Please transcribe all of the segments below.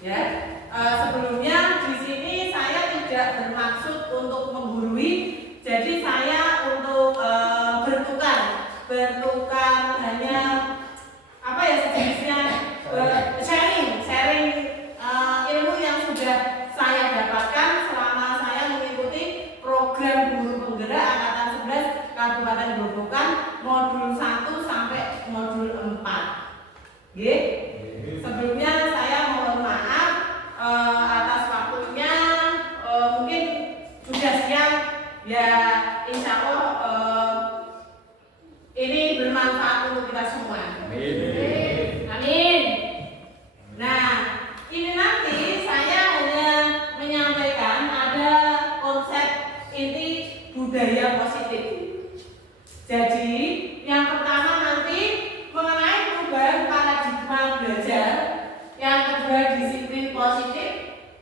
Ya, sebelumnya di sini saya tidak bermaksud untuk menggurui, jadi saya untuk bertukar hanya apa ya sejenisnya sharing ilmu yang sudah saya dapatkan selama saya mengikuti program guru penggerak angkatan 11 Kabupaten Grobogan modul 1 sampai modul 4. Sebelumnya saya mohon maaf atas waktunya, mungkin sudah siap ya, insya Allah ini bermanfaat untuk kita semua. Amin. Nah, ini nanti saya hanya menyampaikan ada konsep inti budaya positif. Jadi yang pertama nanti mengenai perubahan paradigma belajar, yang kedua disiplin positif,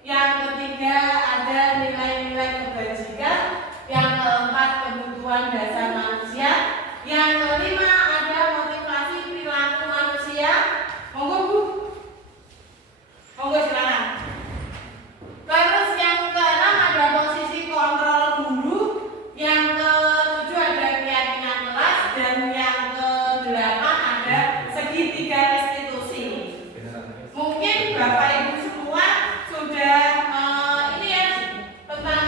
yang ketiga ada nilai-nilai kebajikan, yang keempat kebutuhan dasar manusia, yang kelima ada motivasi perilaku manusia. Monggo Bu, monggo silakan. Terus yang keenam ada posisi kontrol guru, yang ketujuh ada keyakinan kelas, dan yang kedelapan ada segitiga restitusi. Mungkin Bapak Ibu semua sudah ini ya, tentang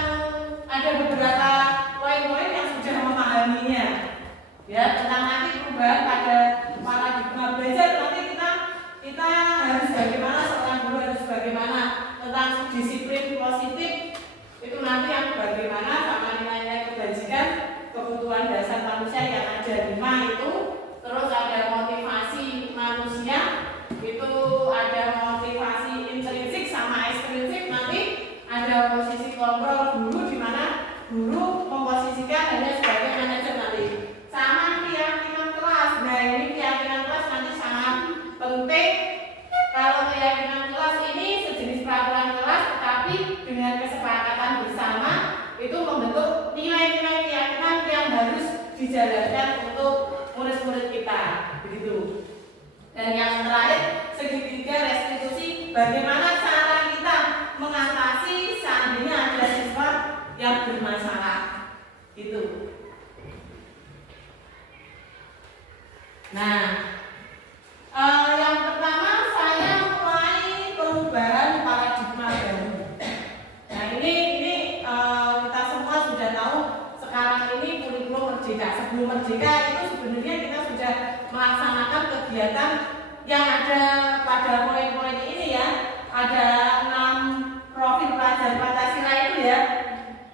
ada beberapa poin-poin yang sudah memahaminya. Ya, tentang nanti perubahan pada paradigma belajar, nanti kita harus bagaimana, seorang guru harus bagaimana, tentang disiplin positif itu nanti yang bagaimana, sama nilai-nilai kebajikan, kebutuhan dasar manusia yang ada 5 itu, terus ada motivasi manusia, itu ada motivasi intrinsik sama ekstrinsik, nanti ada posisi kontrol guru di mana guru memposisikan hanya sebagai manajer nanti. Sama keyakinan kelas. Nah, ini keyakinan kelas nanti sangat penting. Kalau keyakinan kelas ini sejenis peraturan kelas, tetapi dengan kesepakatan bersama itu membentuk nilai-nilai keyakinan yang harus dijalankan untuk murid-murid kita, begitu. Dan yang terakhir, segitiga restitusi, bagaimana cara kita mengatasi seandainya ada siswa yang bermasalah, gitu. Nah, yang pertama saya mulai perubahan paradigma baru. Nah, ini kita semua sudah tahu sekarang ini kurikulum merdeka. Sebelum merdeka itu sebenarnya kita sudah melaksanakan kegiatan yang ada pada poin-poin ini ya. Ada 6 profil pelajar Pancasila itu ya.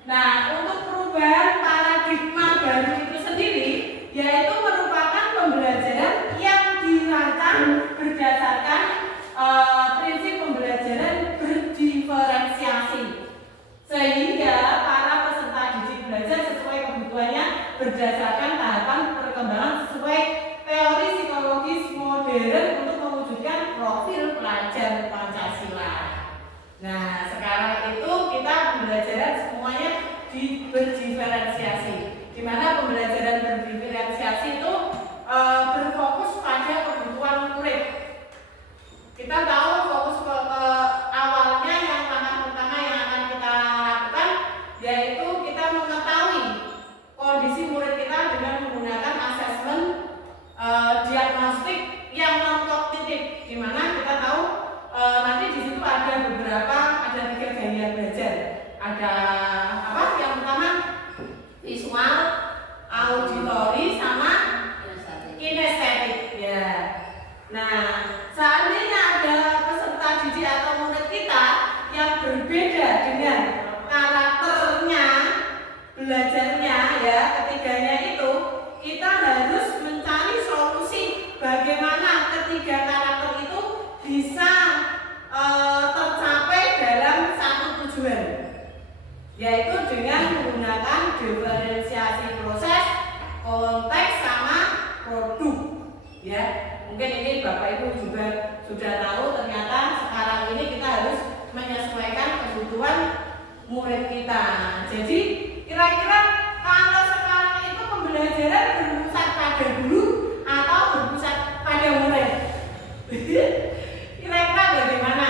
Nah, untuk perubahan paradigma baru itu sendiri yaitu merupakan pembelajaran yang dirancang berdasarkan prinsip pembelajaran berdiferensiasi, sehingga para peserta didik belajar sesuai kebutuhannya berdasarkan tahapan perkembangan sesuai teori psikologis modern untuk mewujudkan profil pelajar Pancasila. Nah, sekarang itu kita pembelajaran semuanya berdiferensiasi, di mana pembelajaran berdiferensiasi itu berfokus pada kebutuhan murid. Kita tahu fokus ke awalnya yang langkah pertama yang akan kita lakukan yaitu kita mengetahui kondisi murid kita dengan menggunakan asesmen diagnostik yang non kognitif, di mana kita tahu nanti di situ ada 3 gaya belajar. Ada apa? Yang pertama visual, auditori, sama kinestetik ya. Nah, seandainya ada peserta didik atau murid kita yang berbeda dengan karakternya belajarnya ya, ketiganya itu kita harus mencari solusi bagaimana ketiga karakter itu bisa tercapai dalam satu tujuan, yaitu dengan menggunakan diferensiasi proses, konteks, sama produk ya. Mungkin ini Bapak Ibu juga sudah tahu, ternyata sekarang ini kita harus menyesuaikan kebutuhan murid kita. Jadi kira-kira kalau sekarang itu pembelajaran berpusat pada guru atau berpusat pada murid? Kira-kira bagaimana?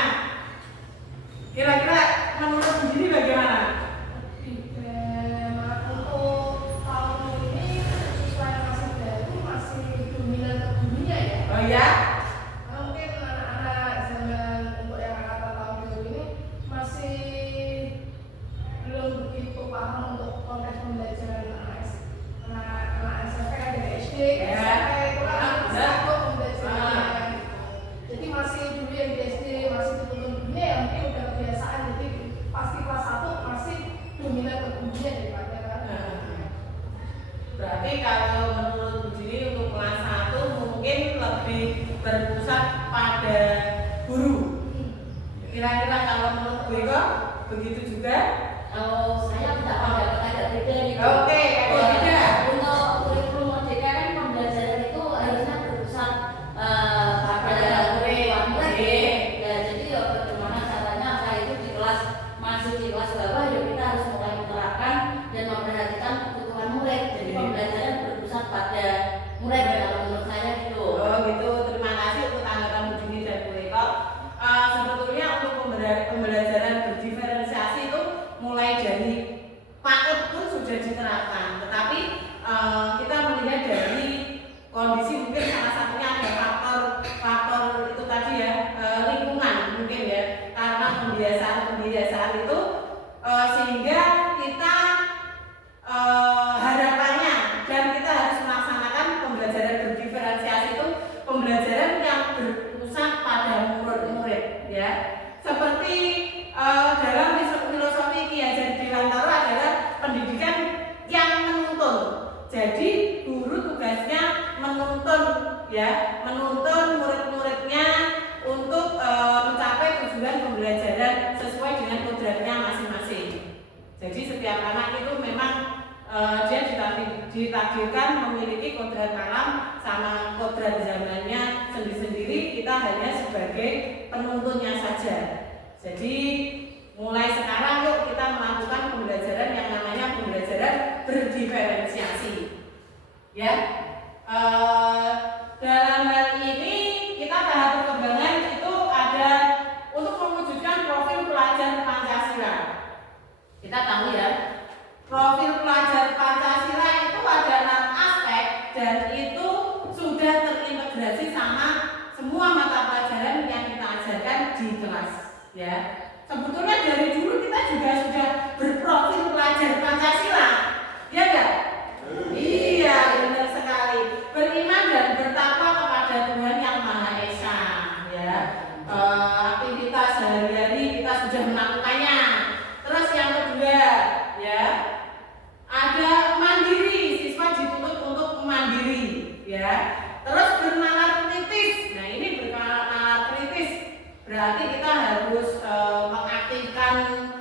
berpusat pada guru. Kira-kira kalau menurut Bu Eko begitu juga? Kalau saya tidak agak beda nih. Oke, beda. Untuk kurikulum merdeka kan pembelajaran itu harusnya berpusat pada murid. Ya, jadi ya bagaimana caranya apa itu di kelas masih di kelas bawah ya kita harus mulai menerapkan dan memperhatikan kebutuhan murid. Jadi pembelajaran berpusat pada murid kalau menurut saya gitu. Oh gitu, terima kasih untuk tanggapan Bu Dini dan Bu Eko. Sebetulnya untuk pembelajaran berdiferensiasi itu mulai dari PAUD pun sudah diterapkan, tetapi kita melihat dari kondisi mungkin salah satunya ada faktor itu tadi ya, lingkungan mungkin ya, karena pembiasaan itu sehingga kita harapannya dan kita harus melaksanakan pembelajaran berdiferensiasi itu pembelajaran yang berpusat pada murid-murid ya, seperti dalam filosofi Ki Hajar Dewantara adalah pendidikan yang menuntun. Jadi guru tugasnya menuntun ya, menuntun murid-muridnya untuk mencapai tujuan pembelajaran sesuai dengan kodratnya masing-masing. Jadi setiap anak itu memang dia ditakdirkan memiliki kodrat alam sama kodrat zamannya sendiri-sendiri, kita hanya sebagai penuntunnya saja. Jadi mulai sekarang yuk kita melakukan pembelajaran yang namanya pembelajaran berdiferensiasi ya. Dalam hal ini kita tahap perkembangan itu ada untuk mewujudkan profil pelajar Pancasila. Kita tahu ya, profil pelajar Pancasila itu ada 6 aspek dan itu sudah terintegrasi sama semua mata pelajaran yang kita ajarkan di kelas ya. Sebetulnya dari dulu kita juga sudah berprofil pelajar Pancasila, ya enggak? Iya, benar sekali. Beriman dan bertakwa kepada Tuhan Yang Maha Esa, ya. Aktivitas sehari-hari kita sudah melakukannya. Terus yang kedua, ya, ada mandiri. Siswa dituntut untuk mandiri, ya. Terus bernalar kritis. Nah, ini bernalar kritis berarti kita harus mengaktifkan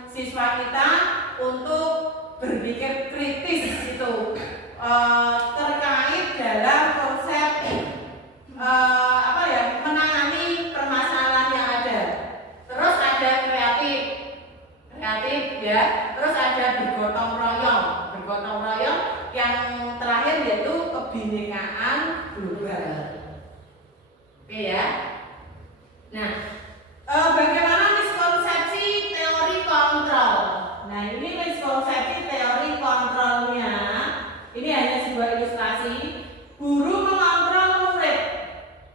siswa kita untuk berpikir kritis itu terkait dalam konsep menangani permasalahan yang ada. Terus ada kreatif ya. Terus ada bergotong royong yang terakhir yaitu kebinekaan global. Oke ya. Nah, bagaimana miskonsepsi teori kontrol? Nah, ini miskonsepsi teori kontrolnya. Ini hanya sebuah ilustrasi. Guru mengontrol murid.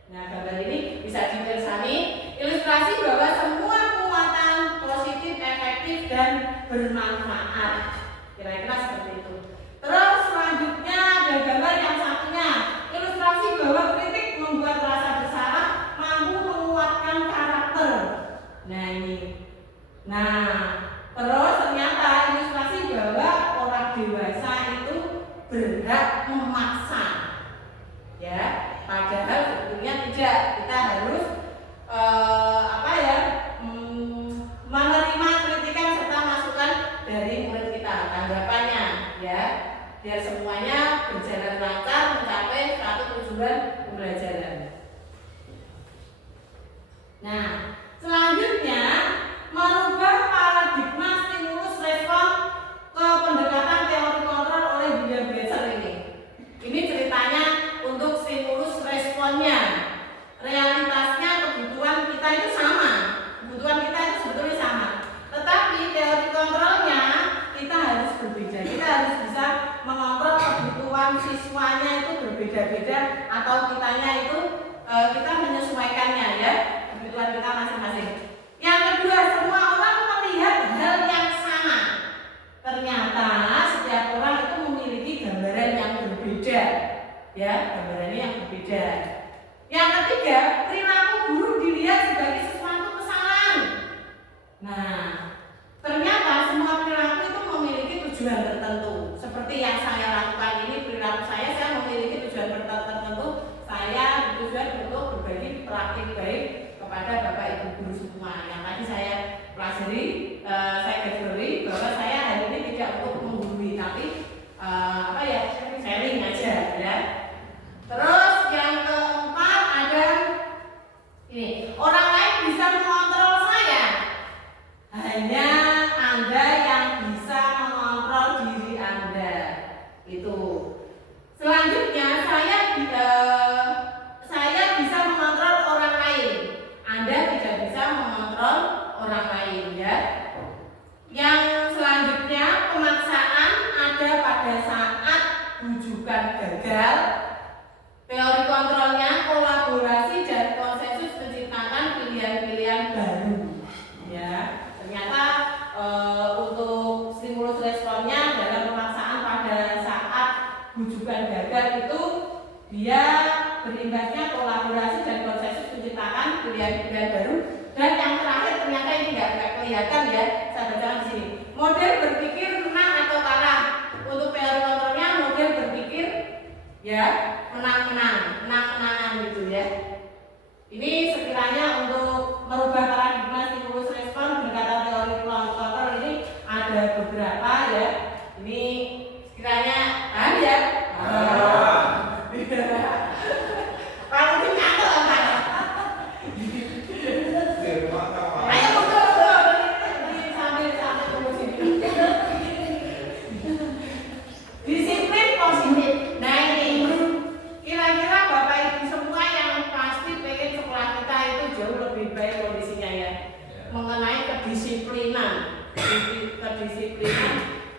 Nah, gambar ini bisa ditulisani ilustrasi bahwa semua muatan positif, efektif, dan bermanfaat. Kira-kira seperti itu. Terus selanjutnya ada gambar yang satunya. Ilustrasi bahwa kritik membuat rasa bersalah mampu menguatkan karakter. Nah ini. Nah, terus ternyata ilustrasi bahwa orang dewasa itu berhak memaksa. Ya, padahal sebetulnya tidak. Kita harus menerima kritikan serta masukan dari murid kita, tanggapannya ya, biar semuanya berjalan lancar mencapai satu tujuan pembelajaran. Nah, selanjutnya merubah paradigma stimulus respon ke pendekatan teori kontrol oleh William Glasser ini. Ini ceritanya untuk stimulus responnya. Realitasnya kebutuhan kita itu sama. Kebutuhan kita itu sebetulnya sama. Tetapi teori kontrolnya kita harus berbeda. Kita harus bisa mengontrol kebutuhan siswanya itu berbeda-beda atau kitanya itu kita menyesuaikannya ya, kebutuhan kita masing-masing. Yang kedua, semua orang melihat hal yang sama. Ternyata setiap orang itu memiliki gambaran yang berbeda. Ya, gambarannya yang berbeda. Yang ketiga, perilaku guru dilihat sebagai sesuatu kesalahan. Nah, ternyata semua perilaku itu memiliki tujuan tertentu. Seperti yang saya lakukan ini, perilaku saya memiliki tujuan tertentu. Saya bertujuan untuk berbagi praktik baik kepada Bapak Ibu guru semua. Yang tadi saya pelajari, saya garis bahwa saya hari ini tidak untuk menggurui, tapi sharing aja ya. Terus yang keempat ada ini, orang lain bisa mengontrol saya, hanya Anda yang bisa mengontrol diri Anda. Itu. Selanjutnya saya bisa mengontrol orang lain. Anda tidak bisa mengontrol orang lain ya. Yang selanjutnya, pemaksaan ada pada saat rujukan gagal. Teori kontrolnya kolaborasi dan konsensus menciptakan pilihan-pilihan baru. Ya, ternyata untuk stimulus responnya dalam pemaksaan pada saat rujukan gagal itu dia berimbasnya kolaborasi dan konsensus menciptakan pilihan-pilihan baru. Dan yang terakhir ternyata ini nggak kelihatan ya, saya bacakan di sini. Model berpikir menang atau kalah. Untuk teori kontrolnya model berpikir ya menang-menangan gitu ya. Ini sekiranya untuk merubah paradigma stimulus respon berdasarkan teori kontrol ini ada beberapa ya. Ini sekiranya paham ya? Kalau itu nyatet kan? Ayo ngobrol sambil tunggu sini. Disiplin positif. Nah ini kira-kira Bapak Ibu semua yang pasti pengen sekolah kita itu jauh lebih baik kondisinya ya. Mengenai kedisiplinan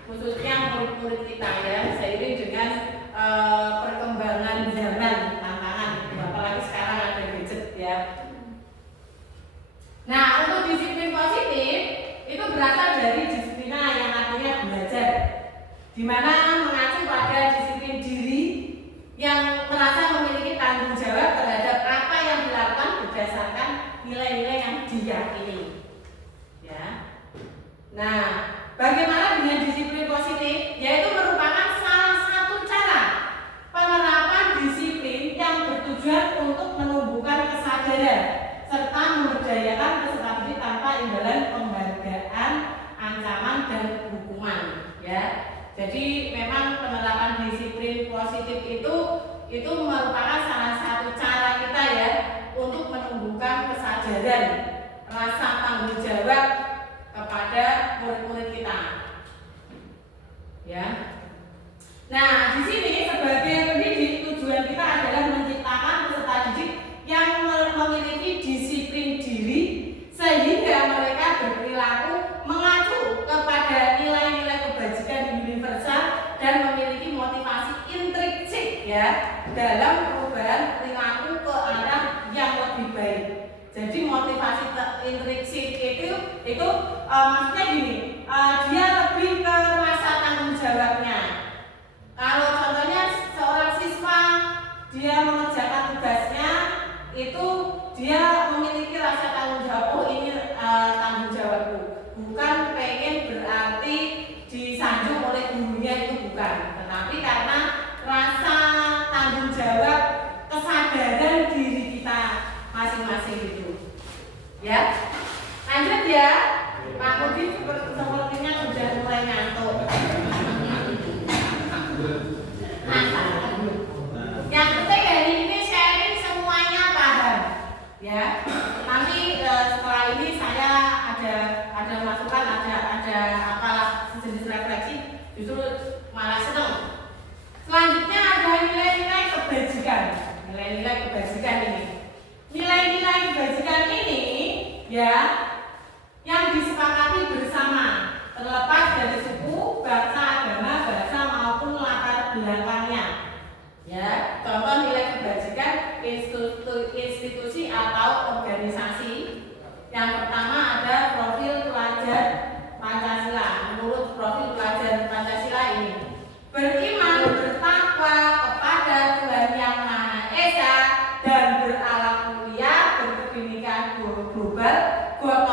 khususnya murid-murid kita ya, seiring dengan perkembangan zaman tantangan, apalagi sekarang ada gadget ya. Nah, untuk disiplin positif itu berasal dari disiplina yang artinya belajar, di mana mengacu pada disiplin diri yang merasa memiliki tanggung jawab terhadap apa yang dilakukan berdasarkan nilai-nilai yang diyakini. Ya. Nah, bagaimana dengan disiplin positif? Yaitu merupakan salah satu cara penerapan disiplin yang bertujuan untuk menumbuhkan kesadaran serta memberdayakan peserta didik tanpa imbalan penghargaan, ancaman dan hukuman. Ya. Jadi memang penerapan disiplin positif itu merupakan salah satu cara kita ya untuk menumbuhkan kesadaran, rasa tanggung jawab kepada murid-murid kita. Ya. Nah, di sini sebagai pendidik tujuan kita adalah menciptakan peserta didik yang memiliki disiplin diri sehingga mereka berperilaku mengacu kepada nilai-nilai kebajikan universal dan memiliki motivasi intrinsik ya dalam perubahan perilaku ke arah yang lebih baik. Jadi motivasi intrinsik itu maksudnya gini, dia lebih ke rasa tanggung jawabnya. Kalau contohnya seorang siswa dia mengerjakan tugasnya itu dia memiliki rasa tanggung jawab, oh ini tanggung jawabku, bukan pengen berarti disanjung oleh gurunya, itu bukan, tetapi karena rasa tanggung jawab, kesadaran diri kita masing-masing itu. Ya, lanjut ya. Pak Mudi sepertinya sudah mulai ngantuk. Yang penting hari ini sharing semuanya paham. Ya, nanti setelah ini saya ada masukan, ada apalah sejenis refleksi, justru malah senang. Selanjutnya ada nilai-nilai kebajikan. Nilai-nilai kebajikan ini. Nilai-nilai kebajikan ini ya yang disepakati bersama terlepas dari suku, bangsa, agama, bahasa maupun latar belakangnya. Ya, contoh nilai kebajikan institusi atau organisasi. Yang pertama ada profil pelajar Pancasila. Menurut profil pelajar Pancasila ini, beriman, bertakwa kepada Tuhan Yang Maha Esa dan berakhlak mulia, berkebinekaan global, gotong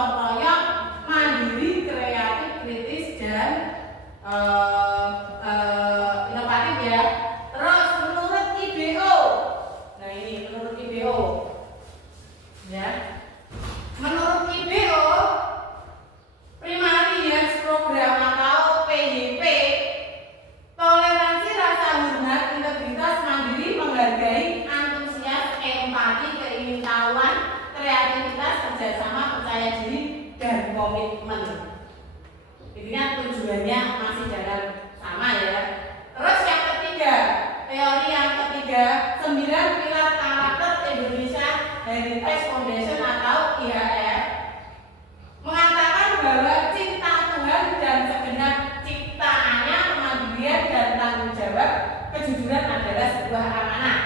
kreativitas, kerjasama, percaya diri, dan komitmen. Intinya tujuannya masih jalan sama ya. Terus yang ketiga, teori yang ketiga, 9 pilar karakter Indonesia Heritage Foundation atau IHF mengatakan bahwa cinta Tuhan dan segenap ciptaannya, kemandirian dan tanggung jawab, kejujuran adalah sebuah amanah.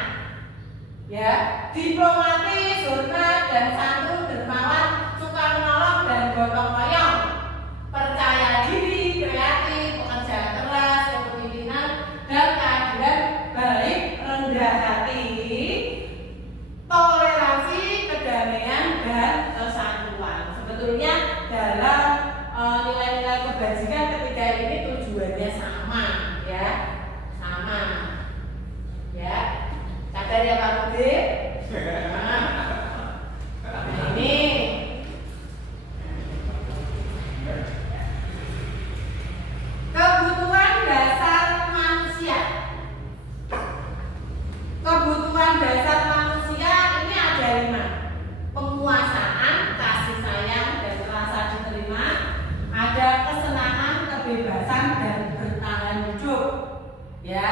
Ya, diplomatis, hormat dan santun, dermawan, suka menolong dan gotong royong, percaya diri, kreatif, pekerja keras, kepemimpinan dan keadilan baik, rendah hati, toleransi, kedamaian dan kesatuan. Sebetulnya dalam nilai-nilai kebajikan ketiga ini tujuannya sama, ya, sama, ya. Sadar ya Pak Budi? Nah, ini kebutuhan dasar manusia. Kebutuhan dasar manusia ini ada 5. Penguasaan, kasih sayang dan rasa diterima, ada kesenangan, kebebasan dan bertahan hidup. Ya,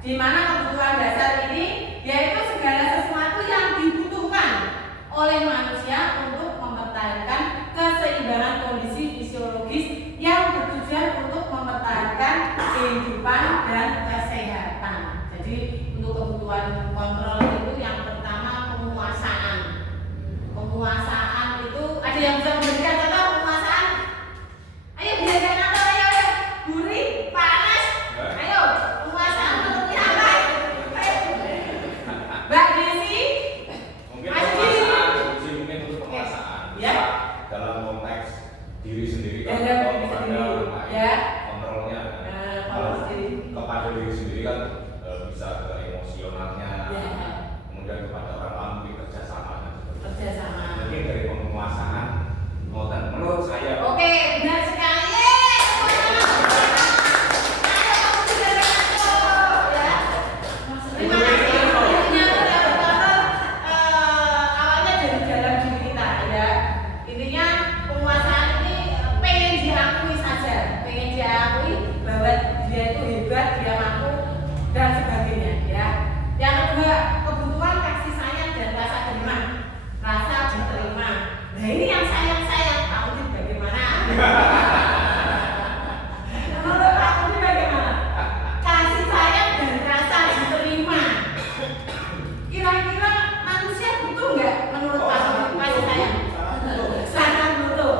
di mana kebutuhan dasar ini yaitu segala sesuatu yang dibutuhkan oleh manusia untuk mempertahankan keseimbangan kondisi fisiologis yang bertujuan untuk mempertahankan kehidupan dan kesehatan. Jadi untuk kebutuhan kontrol itu yang pertama penguasaan. Penguasaan itu ada yang bisa memberikan contoh penguasaan? Ayo belajar contoh, ayo gurih, panas. Ayo penguasaan bentuknya apa? Mbak Desi, Mungkin Mas penguasaan, mungkin untuk penguasaan. Ya. Dalam konteks diri sendiri kan, Dalam atau diri kepada sendiri, orang lain, ya. kontrolnya kan. kontrol Kalau diri. kepada diri sendiri kan bisa ke emosionalnya, Ya. kemudian kepada orang lain mungkin kerjasama dan sebagainya. Kerjasama. Mungkin dari penguasaan, menurut saya. Oke, benar sekali. Terima kasih. Intinya awalnya dari dalam diri kita ya. Intinya penguasaan ini pengen diakui saja, pengen diakui bahwa dia itu hebat, dia mampu dan sebagainya ya. Yang kedua, kebutuhan kasih sayang dan rasa terima, rasa diterima. Nah ini yang sayang-sayang, tahu nih bagaimana? Menurut aku ini bagaimana? Kasih sayang dan rasa diterima. Kira-kira manusia butuh nggak menurut kamu kasih sayang? Sangat butuh.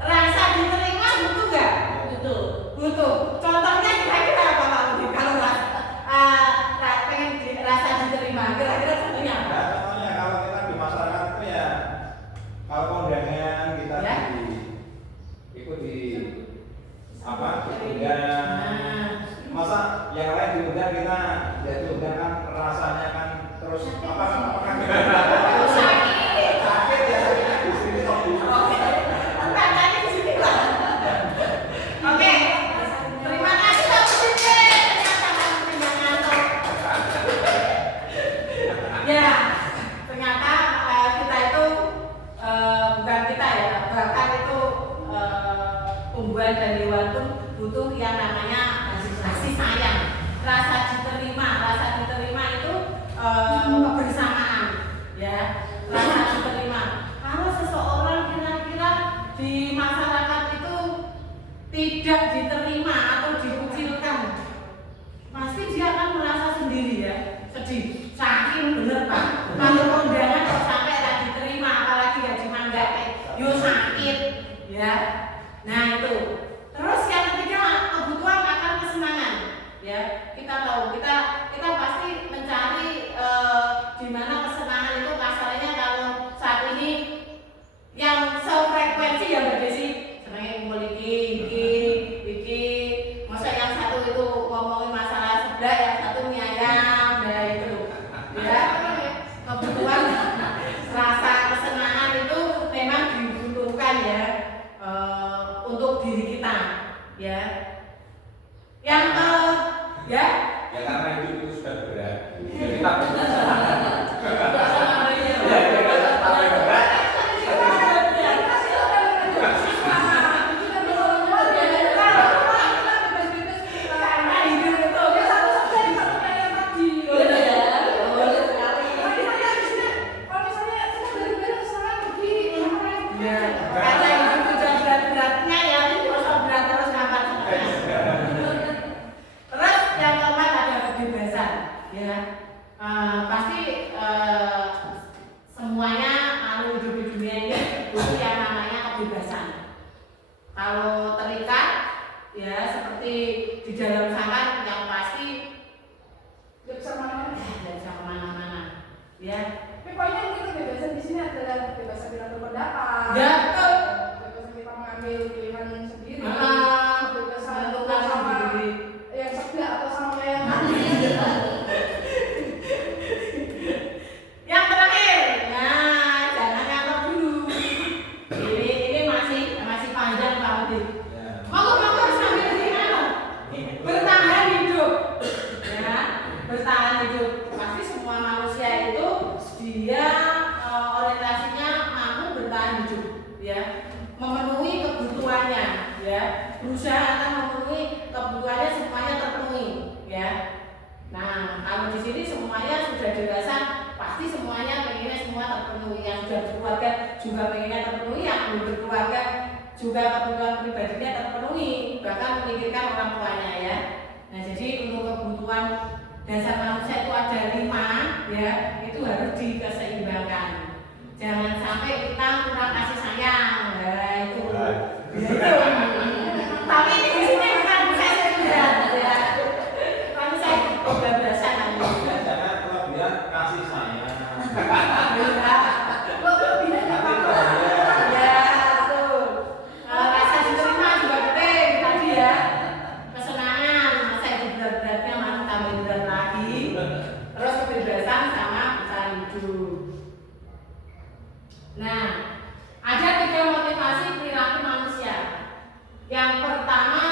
Rasa diterima butuh nggak? Betul. Butuh. Contohnya kira-kira apa Pak Budi? Kalau pengen rasa diterima, kira-kira contohnya apa? Ya, contohnya kalau kita di masyarakat itu ya kalau kondangan kita Ya. ikut di apa diundang, Nah, masa yang lain diundang kita ya diundang kan rasanya kan terus apakah kita sakit ya sakitnya di sini kok di oke. Tanya di sini lah. Oke. Terima kasih Pak Budi. Ternyata kamu tinggal ngantuk. Ya, ternyata kita itu bukan kita ya, bahkan itu tumbuhan dan hewan pun butuh yang namanya kasih sayang, rasa diterima. Rasa diterima itu kebersamaan, ya, rasa diterima. Kalau seseorang kira-kira di masyarakat itu tidak diterima atau dikucilkan, pasti dia akan merasa sendiri ya, sedih. Saking bener Pak. Kalau kondangan kok sampai tak diterima, apalagi gak dimanggap, yo sakit, ya. Nah itu. Terus yang ketiga kebutuhan akan kesenangan, ya. Kita tahu kita pasti mencari di mana kesenangan itu kasarnya kalau saat ini yang sefrekuensi ya Mbak Desi, senangnya kumpul iki, masa yang satu itu ngomongin masalah sebelah, yang satu mie ayam, nah itu, ya. Kebutuhan rasa kesenangan itu memang dibutuhkan ya untuk diri kita bertahan hidup, ya, memenuhi kebutuhannya, ya, berusaha akan memenuhi kebutuhannya semuanya terpenuhi, ya. Nah, kalau di sini semuanya sudah dewasa, pasti semuanya pengennya semua terpenuhi. Yang sudah berkeluarga juga pengennya terpenuhi, yang belum berkeluarga juga kebutuhan pribadinya terpenuhi, bahkan memikirkan orang tuanya, ya. Nah, jadi untuk kebutuhan dasar manusia itu ada 5, ya, itu harus dikeseimbangkan. Jangan sampai kita kurang kasih sayang, nah itu. Tapi ini di sini bukan saya berat, ya. Tapi saya kebablasan aja. Jangan kelebihan kasih sayang. Kok kelebihan nggak apa-apa? Ya, betul. Rasa diterima juga penting tadi, ya. Kesenangan, masa itu berat-beratnya malah tambah berat lagi. Terus kebebasan sama bertahan hidup. Nah, ada 3 motivasi perilaku manusia. Yang pertama,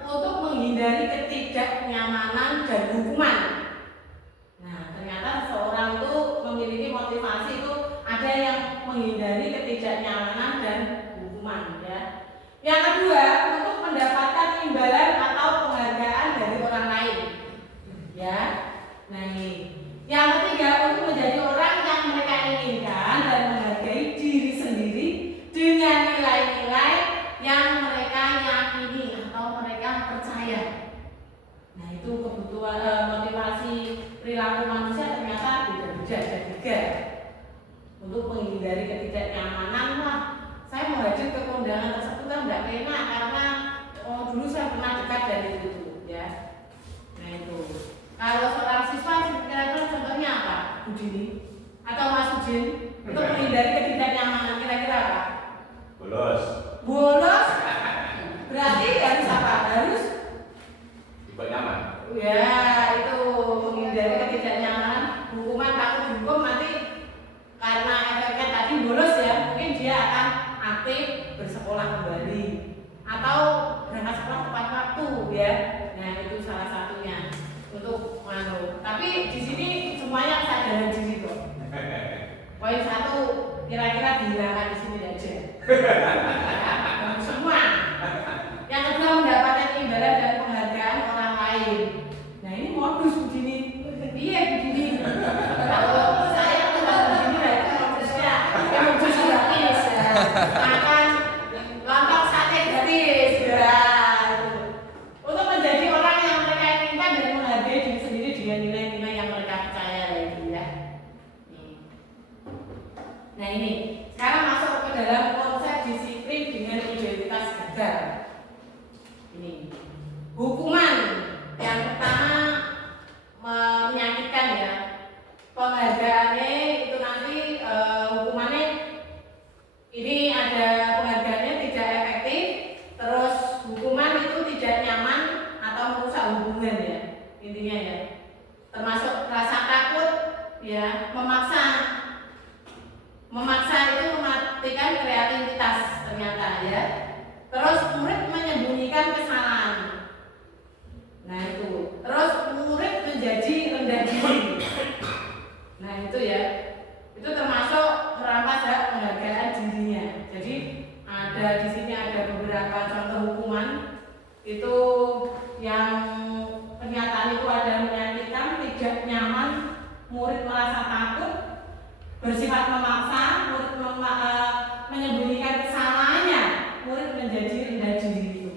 untuk menghindari ketidaknyamanan dan hukuman. Nah, ternyata seseorang itu memiliki motivasi itu ada yang menghindari ketidaknyamanan dan hukuman, ya. Yang kedua, untuk mendapatkan imbalan atau penghargaan dari orang lain, ya. Nah, ini. Yang ketiga, untuk menjadi orang yang mereka inginkan dan menghargai diri sendiri dengan nilai-nilai yang mereka yakini atau mereka percaya. Nah, itu kebutuhan motivasi perilaku manusia ternyata beda-beda, ada 3. Untuk menghindari ketidaknyamanan, lah, saya mau hadir ke kondangan tersebut kan tidak enak karena dulu saya pernah dekat dari itu, ya. Nah, itu. Kalau seorang siswa kira-kira contohnya apa, Bu Dini atau Mas Udin, untuk menghindari ketidaknyamanan kira-kira apa? Bolos. Bolos berarti harus apa? Harus Dibuat nyaman. ya itu menghindari ketidaknyamanan. Hukuman takut dihukum nanti karena efeknya tadi bolos, ya, mungkin dia akan aktif bersekolah kembali atau berangkat sekolah tepat waktu, ya. Nah, itu salah satunya untuk tapi di sini semuanya kesadaran diri kok. Poin 1 kira-kira dihilangkan di sini aja. Semua. Yang kedua, mendapatkan imbalan dan penghargaan orang lain. Nah, ini modus begini. Iya begini. Kalau saya ketemu begini, nah itu modusnya. Ya modus gratis, ya. Makan lontong sate gratis, ya. Untuk menjadi orang yang mereka inginkan dan menghargai diri sendiri dengan nilai-nilai yang mereka percaya, ya. Nah, ini sekarang masuk ke dalam konsep disiplin dengan identitas gagal. Ini hukuman yang pertama menyakitkan, ya. Penghargaannya itu nanti hukumannya ini ada penghargaannya tidak efektif, terus hukuman itu tidak nyaman atau merusak hubungan, ya, intinya, ya. Termasuk rasa takut, ya, memaksa itu mematikan kreativitas ternyata, ya. Terus murid menyembunyikan kesalahan. Nah, itu. Terus murid menjadi rendah diri. Nah, itu, ya. Itu termasuk merampas hak penghargaan dirinya. Jadi ada di sini ada beberapa contoh hukuman itu yang pernyataan itu ada menyakitkan, tidak nyaman, murid merasa takut, bersifat memaksa, murid menyembunyikan kesalahannya, murid menjadi rendah diri itu.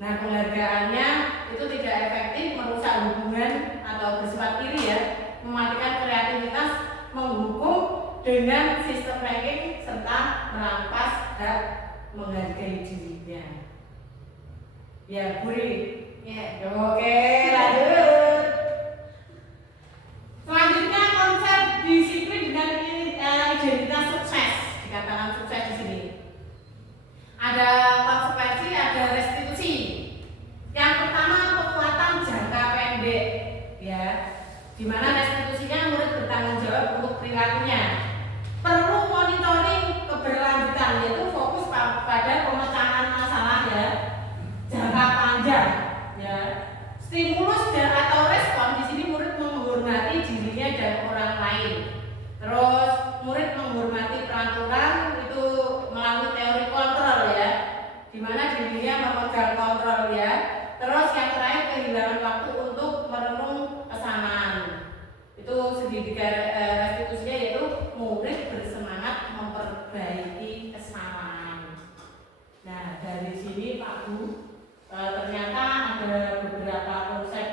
Nah, penghargaannya itu tidak efektif, merusak hubungan atau bersifat iri, ya, mematikan kreativitas, menghukum dengan sistem ranking serta merampas hak menghargai dirinya. Ya, Buri. Ya, oke, lanjut. Selanjutnya konsep disiplin dengan identitas sukses, dikatakan sukses di sini. Ada konsekuensi, ada restitusi. Yang pertama, kekuatan jangka pendek, ya, di mana restitusinya murid bertanggung jawab untuk perilakunya. Perlu monitoring keberlanjutan, yaitu fokus pada pemecahan masalah, ya, jangka panjang, ya. Stimulus dan atau melalui teori kontrol ya, di mana dirinya memegang kontrol ya. Terus yang terakhir kehilangan waktu untuk merenung kesamaan. Itu segitiga restitusinya yaitu murid bersemangat memperbaiki kesalahan. Nah dari sini Pak Bu ternyata ada beberapa konsep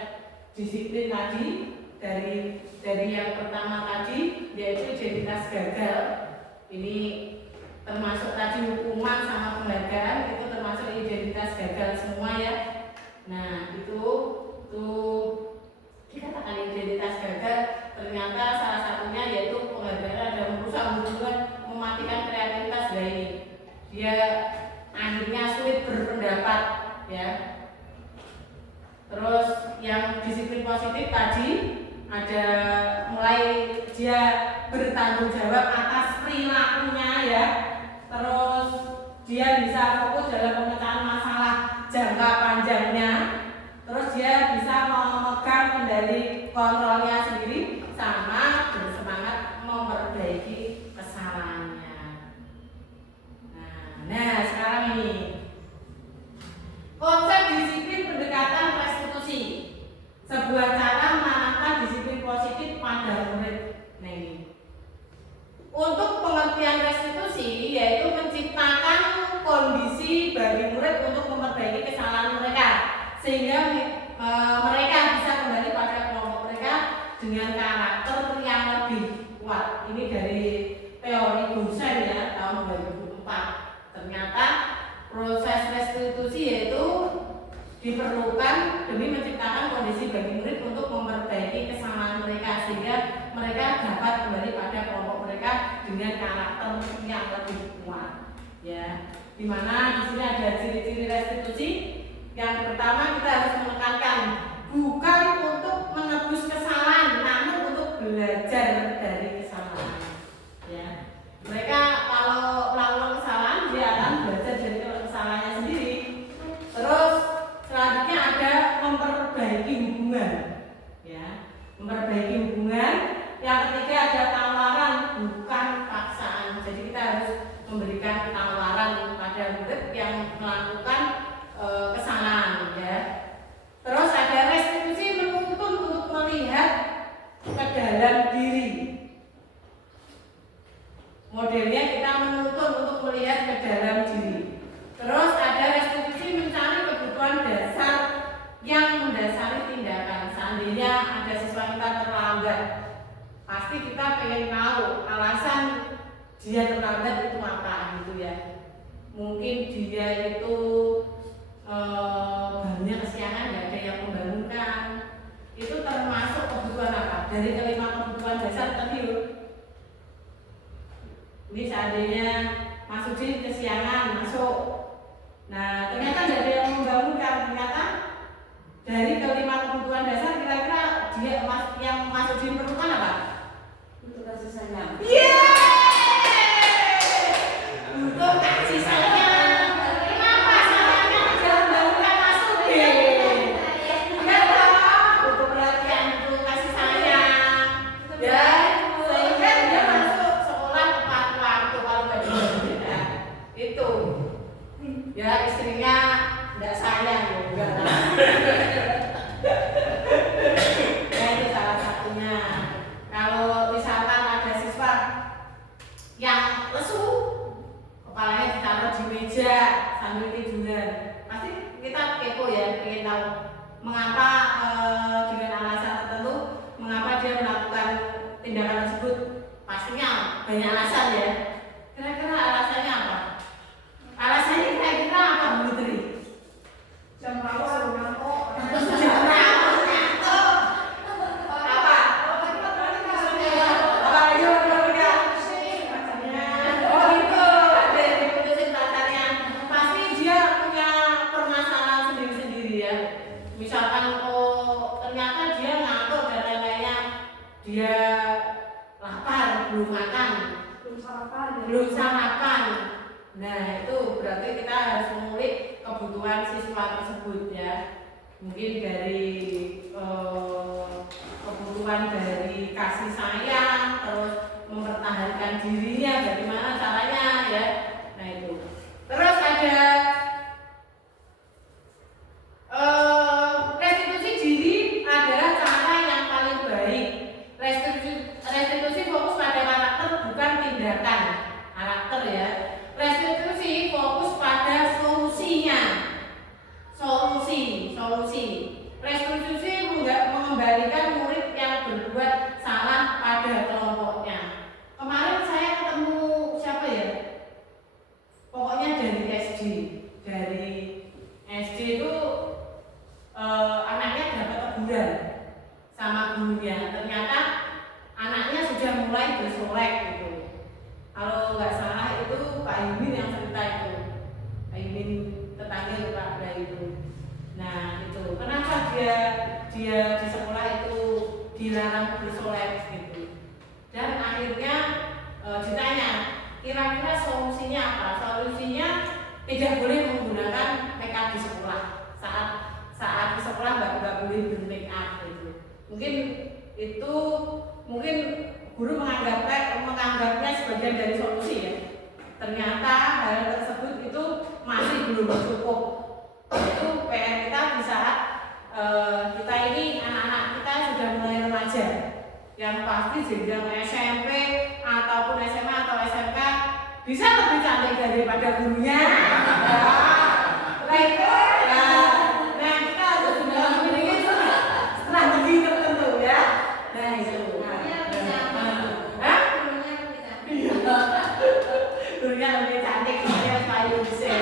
disiplin tadi dari yang pertama tadi yaitu identitas gagal. Ini termasuk tadi hukuman sama penghargaan itu termasuk identitas gagal semua ya. Nah itu dikatakan identitas gagal ternyata salah satunya yaitu penghargaan ada merusak hubungan, mematikan kreativitas. Nah ini dia akhirnya sulit berpendapat ya. Terus yang disiplin positif tadi ada mulai dia bertanggung jawab atas perilakunya ya. Terus dia bisa fokus dalam pemecahan masalah jangka panjangnya. Terus dia bisa memegang kendali kontrolnya sendiri sama bersemangat memperbaiki kesalahannya. Nah sekarang ini konsep disiplin pendekatan restitusi, sebuah cara menanamkan disiplin positif pada murid. Nah ini untuk pengertian restitusi yaitu menciptakan kondisi bagi murid untuk memperbaiki kesalahan mereka sehingga mereka bisa kembali pada kelompok mereka dengan karakter yang lebih kuat. Ini dari teori Bunsen ya tahun 2004. Ternyata proses restitusi yaitu diperlukan demi menciptakan kondisi bagi murid untuk memperbaiki kesalahan mereka sehingga mereka dapat kembali pada kelompok mereka dengan karakter yang lebih kuat. Ya, dimana di sini ada ciri-ciri restitusi. Yang pertama kita harus menekankan bukan untuk menebus kesalahan, namun untuk belajar dari kesalahan. Ya, mereka kalau melakukan kesalahan dia akan belajar dari kesalahannya sendiri. Terus selanjutnya ada memperbaiki hubungan. Ya, memperbaiki hubungan. Yang ketiga ada tawaran bukan paksaan. Jadi kita harus memberikan tawaran pada murid yang melakukan kesalahan ya. Terus ada restitusi menuntun untuk melihat ke dalam diri. Modelnya kita menuntun untuk melihat ke dalam diri. Terus ada restitusi mencari kebutuhan dasar yang mendasari tindakan. Seandainya ada siswa kita terlambat, pasti kita pengen tahu alasan dia terlambat itu apa gitu ya. Mungkin dia itu bangunnya kesiangan, nggak ada yang membangunkan. Itu termasuk kebutuhan apa? Dari kelima kebutuhan dasar tadi loh. Ini seandainya Mas Udin kesiangan masuk. Nah ternyata nggak ada yang membangunkan. Ternyata dari kelima kebutuhan dasar kira-kira dia yang Mas Udin perlukan apa? Untuk kasih sayang. Untuk kasih sayang. Ya istrinya tidak sayang juga lah. Ya itu salah satunya. Kalau misalkan ada siswa yang lesu, kepalanya ditaruh di meja sambil tiduran, pasti kita kepo ya, pengen tahu mengapa dengan alasan tertentu, mengapa dia melakukan tindakan tersebut. Pastinya banyak alasan ya. Kira-kira alasannya apa? Alasannya kira-kira apa Bu Tri? Jam rawat ngantuk. Jam rawat ngantuk. Apa? Apa ayo keluarga? Oh itu ada diputusin pacarnya. Pasti dia punya permasalahan sendiri-sendiri ya. Misalkan ternyata dia ngantuk dan lain-lainnya, dia lapar belum makan, belum sarapan. Nah itu berarti kita harus mengulik kebutuhan siswa tersebut ya. Mungkin dari kebutuhan dari kasih sayang, terus mempertahankan dirinya, bagaimana caranya ya. Nah itu Aimin yang cerita itu, Aimin tetangga Pak Dah itu. Nah itu kenapa dia di sekolah itu dilarang bersolek gitu. Dan akhirnya ditanya kira-kira solusinya apa? Solusinya tidak boleh menggunakan make up di sekolah. Saat di sekolah nggak boleh ber-make up gitu. Mungkin guru menganggapnya sebagian dari solusi ya. Ternyata hal tersebut itu masih belum cukup. Itu PR kita di saat kita ini anak-anak kita sudah mulai remaja, yang pasti jenjang SMP ataupun SMA atau SMK bisa lebih cantik daripada gurunya. Nah kita harus memiliki strategi tertentu ya. Nah itu. Gurunya lebih cantik, dia paling bisa.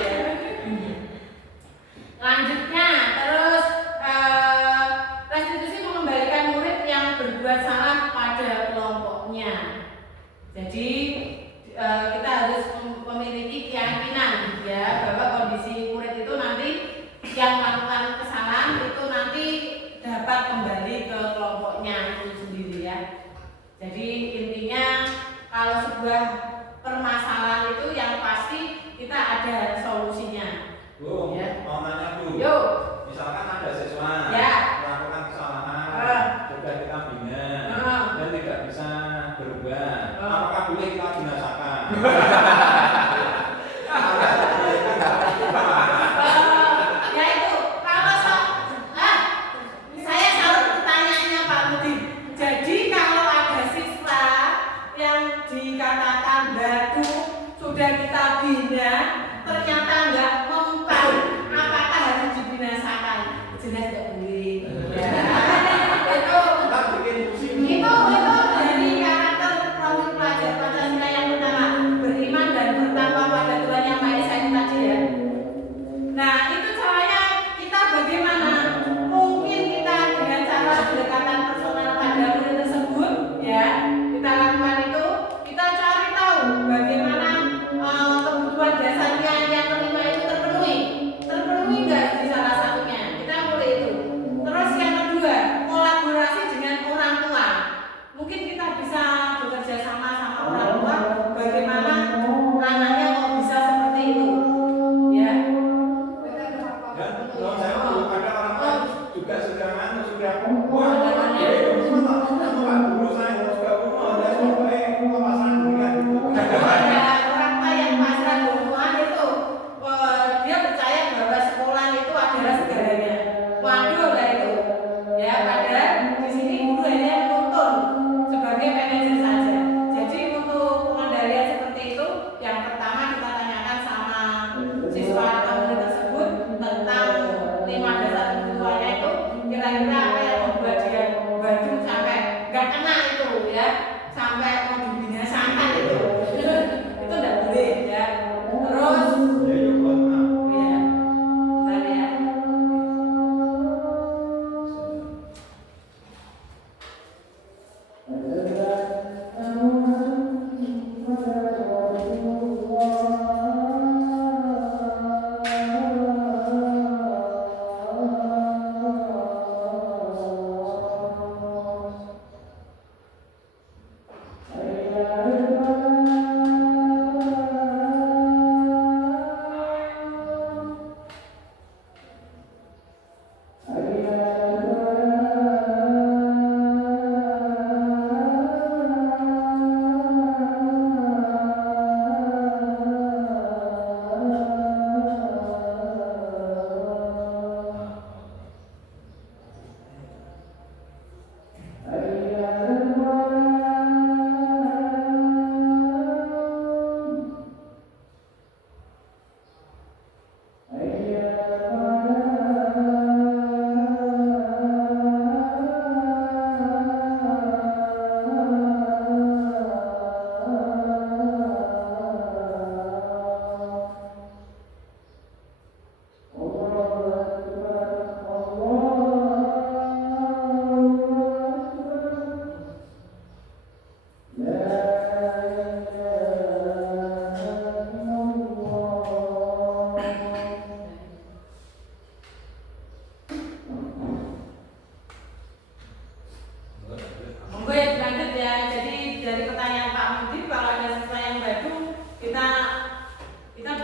Lanjutnya terus restitusi mengembalikan murid yang berbuat salah pada kelompoknya. Jadi kita harus memiliki keyakinan ya bahwa kondisi murid itu nanti yang melakukan kesalahan itu nanti dapat kembali ke kelompoknya itu sendiri ya. Jadi intinya kalau sebuah permasalahan itu yang pasti kita ada solusinya. Bu, Ya. mau nanya Bu. Yuk. Misalkan ada siswa Ya. melakukan kesalahan, sudah kita bina dan tidak bisa berubah, apakah boleh kita binasakan? Ya itu kalau saya salut pertanyaannya Pak Budi. Jadi kalau ada siswa yang dikatakan batu sudah kita bina ternyata nggak mempan, apakah harus dibinasakan? Jelas nggak boleh. Ya. Kita bikin Itu dari karakter profil pelajar Pancasila yang pertama, beriman dan bertakwa pada Tuhan Yang Maha Esa itu tadi ya. Nah itu caranya kita bagaimana? Mungkin kita dengan cara pendekatan personal pada murid tersebut ya, kita lakukan itu, kita cari tahu bagaimana kebutuhan dasarnya yang kelima itu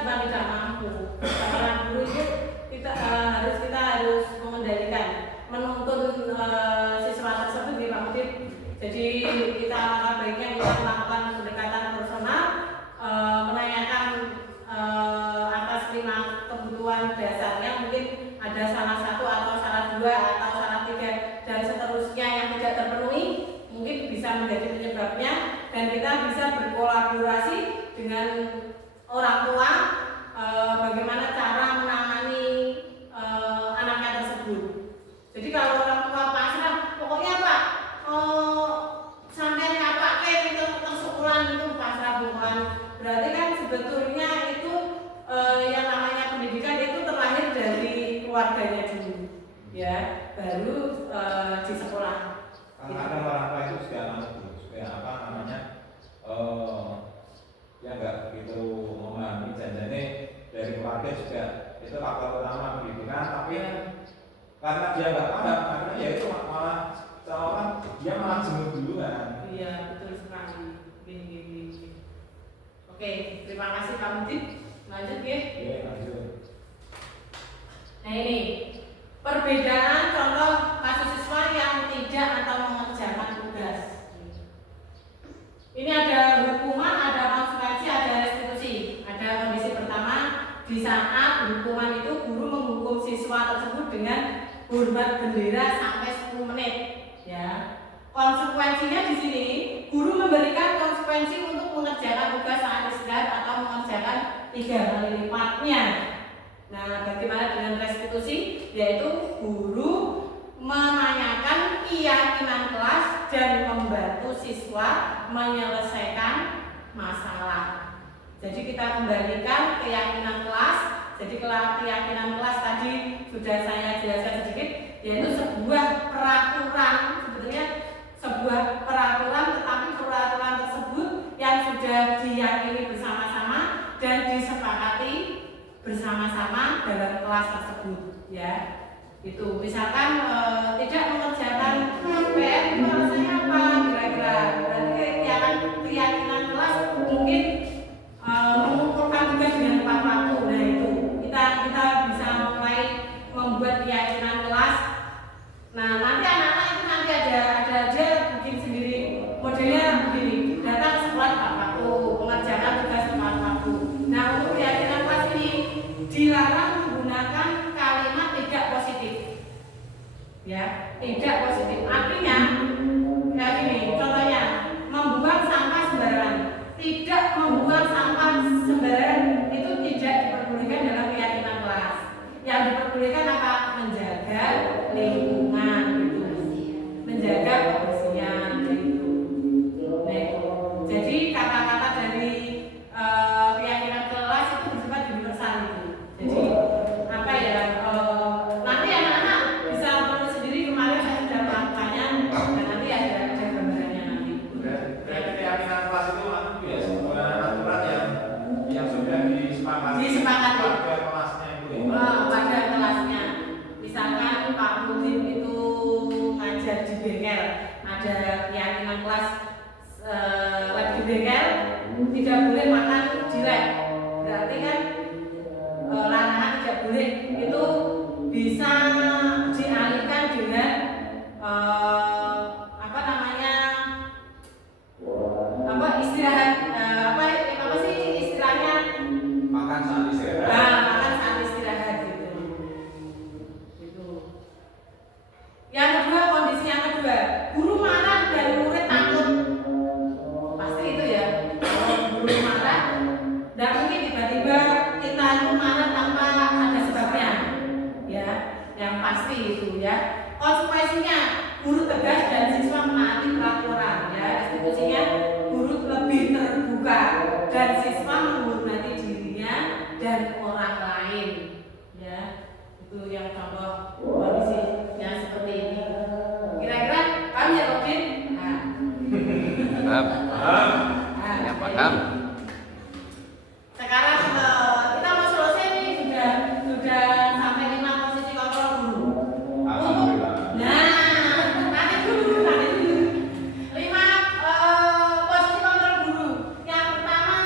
bukan tidak mampu. Seorang guru itu kita harus mengendalikan, menuntun siswa tersebut di Pak Mudin. Jadi kita alangkah baiknya kita melakukan pendekatan personal, menanyakan atas 5 kebutuhan dasarnya, mungkin ada salah satu atau salah 2 atau salah 3 dan seterusnya yang tidak terpenuhi, mungkin bisa menjadi penyebabnya, dan kita bisa berkolaborasi dengan orang tua bagaimana cara menangani anaknya tersebut. Jadi kalau orang tua pasrah, pokoknya Pak sampai kapak itu tersukulan itu pasrah, bukan berarti kan sebetulnya itu yang namanya pendidikan itu terlahir dari keluarganya dulu, ya, baru di sekolah. Kadang-kadang orang tua itu supaya apa namanya ya nggak begitu memahami janjane dari keluarga juga itu faktor utama pendidikan, tapi karena dia nggak paham, akhirnya ya itu malah seorang dia malah jenuh duluan. Iya, betul sekali. Gini. Oke, terima kasih Pak Mudin. Lanjut ya. Iya, lanjut. Nah ini perbedaan contoh kasus siswa yang tidak atau mengerjakan tugas. Ini ada hukuman, ada konsekuensi, ada restitusi. Ada kondisi pertama, di saat hukuman itu guru menghukum siswa tersebut dengan hormat bendera sampai 10 menit. Ya, konsekuensinya di sini guru memberikan konsekuensi untuk mengerjakan tugas saat istirahat atau mengerjakan 3 kali lipatnya. Nah, bagaimana dengan restitusi? Yaitu guru menanyakan keyakinan kelas dan membantu siswa menyelesaikan masalah. Jadi kita kembalikan keyakinan kelas. Jadi keyakinan kelas tadi sudah saya jelaskan sedikit, yaitu sebuah peraturan, sebetulnya sebuah peraturan, tetapi peraturan tersebut yang sudah diyakini bersama-sama dan disepakati bersama-sama dalam kelas tersebut, ya. Itu misalkan tidak mengerjakan PR itu alasannya apa kira-kira? Berarti keyakinan kelas mungkin mengumpulkan tugas dengan tepat waktu. Nah itu kita bisa mulai membuat keyakinan kelas. Nah nanti anak-anak itu nanti ada dia bikin sendiri, modelnya begini, datang sekolah tepat waktu, mengerjakan tugas tepat waktu. Nah untuk keyakinan kelas ini dilarang menggunakan kalimat tidak positif, ya, tidak positif. Artinya kayak gini, contohnya membuang sampah sembarangan. Tidak membuang sampah sembarangan itu tidak diperbolehkan dalam keyakinan kelas. Yang diperbolehkan apa? Menjaga lingkungan gitu, menjaga kebersihan gitu. Nah, jadi kata-kata dari keyakinan kelas itu bersifat universal gitu. Jadi apa ya? Nanti anak-anak bisa menulis sendiri, kemarin saya sudah melakukannya dan nanti ada gambarannya nanti. Keyakinan kelas itu ya sebuah aturan yang sudah disepakati pada kelasnya itu. Pada kelasnya, misalkan Pak Mudin itu ngajar di bengkel, ada keyakinan kelas lagi di bengkel tidak boleh makan di lab. Berarti kan larangan tidak boleh, itu bisa dialihkan dengan istirahat, apa sih istilahnya, Makan saat istirahat. makan saat istirahat gitu. Yang kedua, kondisi yang kedua, guru marah dan murid takut. Pasti itu ya, kalau guru marah, tidak mungkin tiba-tiba kita itu marah tanpa ada sebabnya, ya, yang pasti itu ya. Konsekuensinya guru tegas dan siswa menaati peraturan, ya. Restitusinya guru lebih terbuka dan siswa menghormati dirinya dan orang lain, ya. Itu yang contoh kondisi yang seperti ini. Kira-kira paham ya Robin? Ya paham. Sekarang kita mau selesai nih, sudah sampai 5 posisi kontrol guru. Alhamdulillah. Nanti dulu. 5 posisi kontrol guru. Yang pertama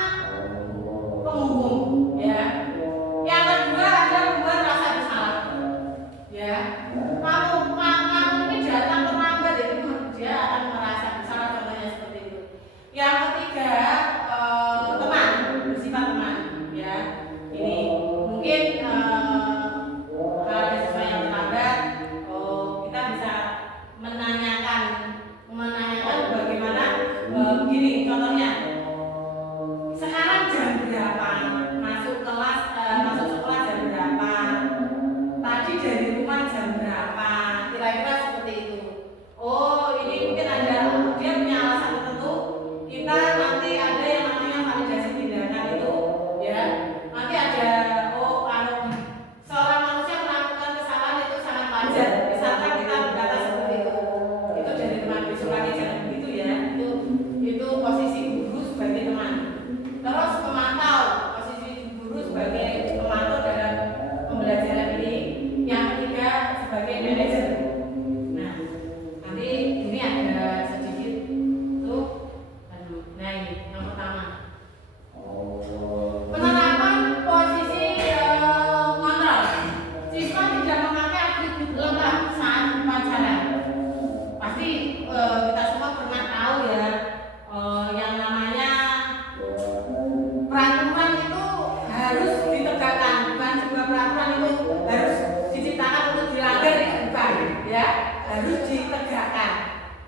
harus ditegakkan, bukan sebuah peraturan itu harus diciptakan untuk dilanggar, bukan, ya, harus ditegakkan.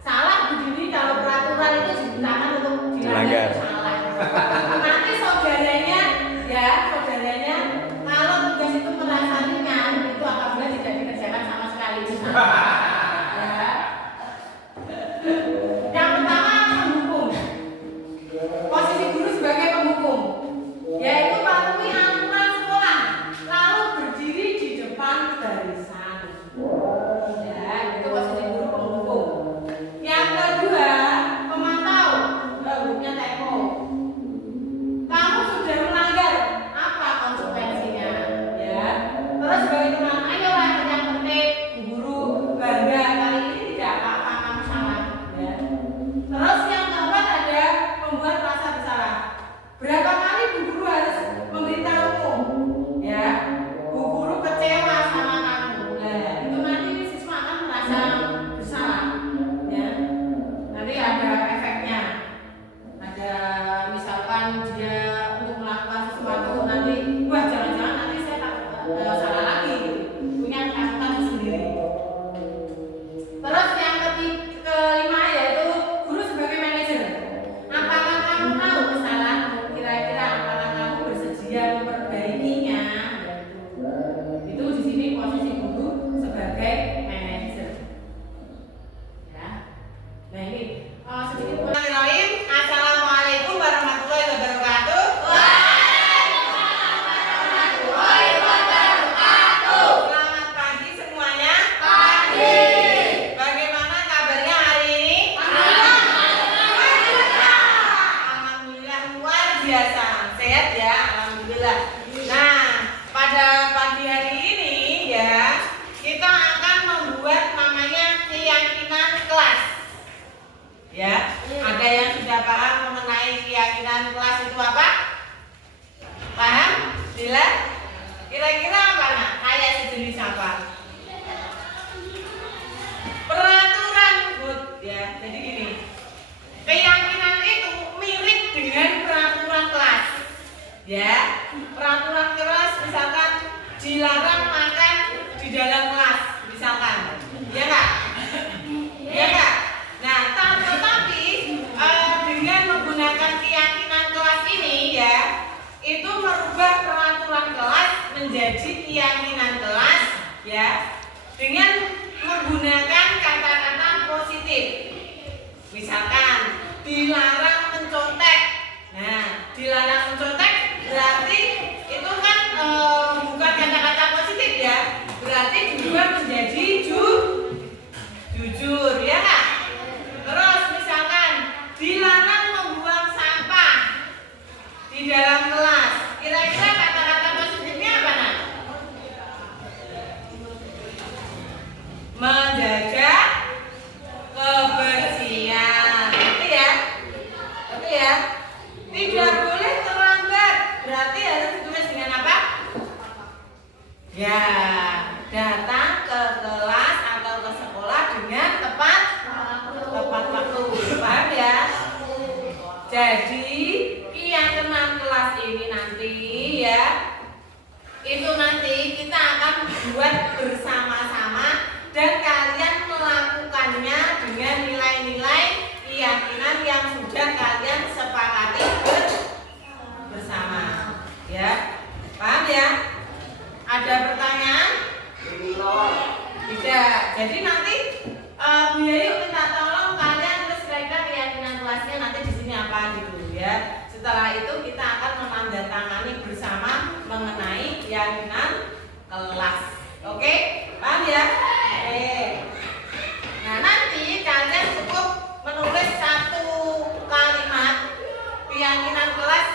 Salah begini kalau peraturan itu diciptakan untuk dilanggar, salah. Nanti saudaranya, ya, saudaranya, kalau tugas itu merasa ringan, itu apabila tidak dikerjakan sama sekali. Ya. Yang pertama, penghukum. Posisi guru sebagai penghukum, yaitu patuhi aturan sekolah, lalu berdiri di depan barisan. Ya, itu posisi guru penghukum. Yang kedua, pemantau. Hurufnya typo. Kamu sudah melanggar, apa konsekuensinya? Ya. Terus sebagai teman, ayolah yang penting guru bangga kali ini tidak apa-apa kamu salah. Ya. Terus yang keempat ada membuat rasa bersalah. Berapa kali bu guru harus memberitahumu, ya, bu guru kecewa sama kamu. Nah, itu nanti siswa akan merasa bersalah, ya. Nanti ada efeknya. Ada misalkan dia untuk melakukan sesuatu nanti, wah jangan-jangan nanti saya salah lagi, gitu. Punya ketakutan sendiri. Terus yang kelima yaitu guru sebagai manajer. Apakah kamu tahu kesalahanmu? Kira-kira apakah kamu bersedia memperbaikinya? Itu di sini posisi guru sebagai manajer. Ya. Nah ini sedikit pengenalin. Assalamualaikum warahmatullahi wabarakatuh. Selamat pagi semuanya. Bagaimana kabarnya hari ini? Alhamdulillah luar biasa. Sehat ya, alhamdulillah. Nah, pada pagi hari ini ya, kita akan membuat namanya keyakinan kelas. Ya, ada yang sudah paham mengenai keyakinan kelas itu apa? Paham? Bila? Kira-kira apa nak? Kayak sejenis apa? Peraturan, good ya. Jadi gini, keyakinan itu mirip dengan peraturan kelas. Ya, peraturan kelas misalkan dilarang makan di dalam kelas, misalkan, ya nggak? Ya nggak? Nah, tetapi dengan menggunakan keyakinan kelas ini ya, itu merubah peraturan kelas menjadi keyakinan kelas ya, dengan menggunakan kata-kata positif. Misalkan dilarang mencontek. Nah, dilarang mencontek berarti itu kan bukan kata-kata positif ya, berarti berubah menjadi jujur ya nggak? Terus misalkan dilarang membuang sampah di dalam kelas. Kira-kira kata-kata positifnya apa nak? Menjaga kebersihan. Ngerti ya? Ngerti ya? Tidak boleh terlambat. Berarti harus ditulis dengan apa? Ya, datang ke kelas atau ke sekolah dengan tepat waktu. Paham ya? Jadi keyakinan kelas ini nanti ya, itu nanti kita akan buat bersama-sama dan kalian melakukannya dengan nilai-nilai keyakinan yang sudah kalian sepakati bersama. Ya, paham ya? Ada pertanyaan? Tidak. Jadi nanti Bu Yayu minta tolong kalian terus kira-kira keyakinan kelasnya nanti di sini apa gitu ya. Setelah itu kita akan menandatangani bersama mengenai keyakinan kelas. Oke? Paham ya? Oke. Nah, nanti kalian cukup menulis satu kalimat keyakinan kelas.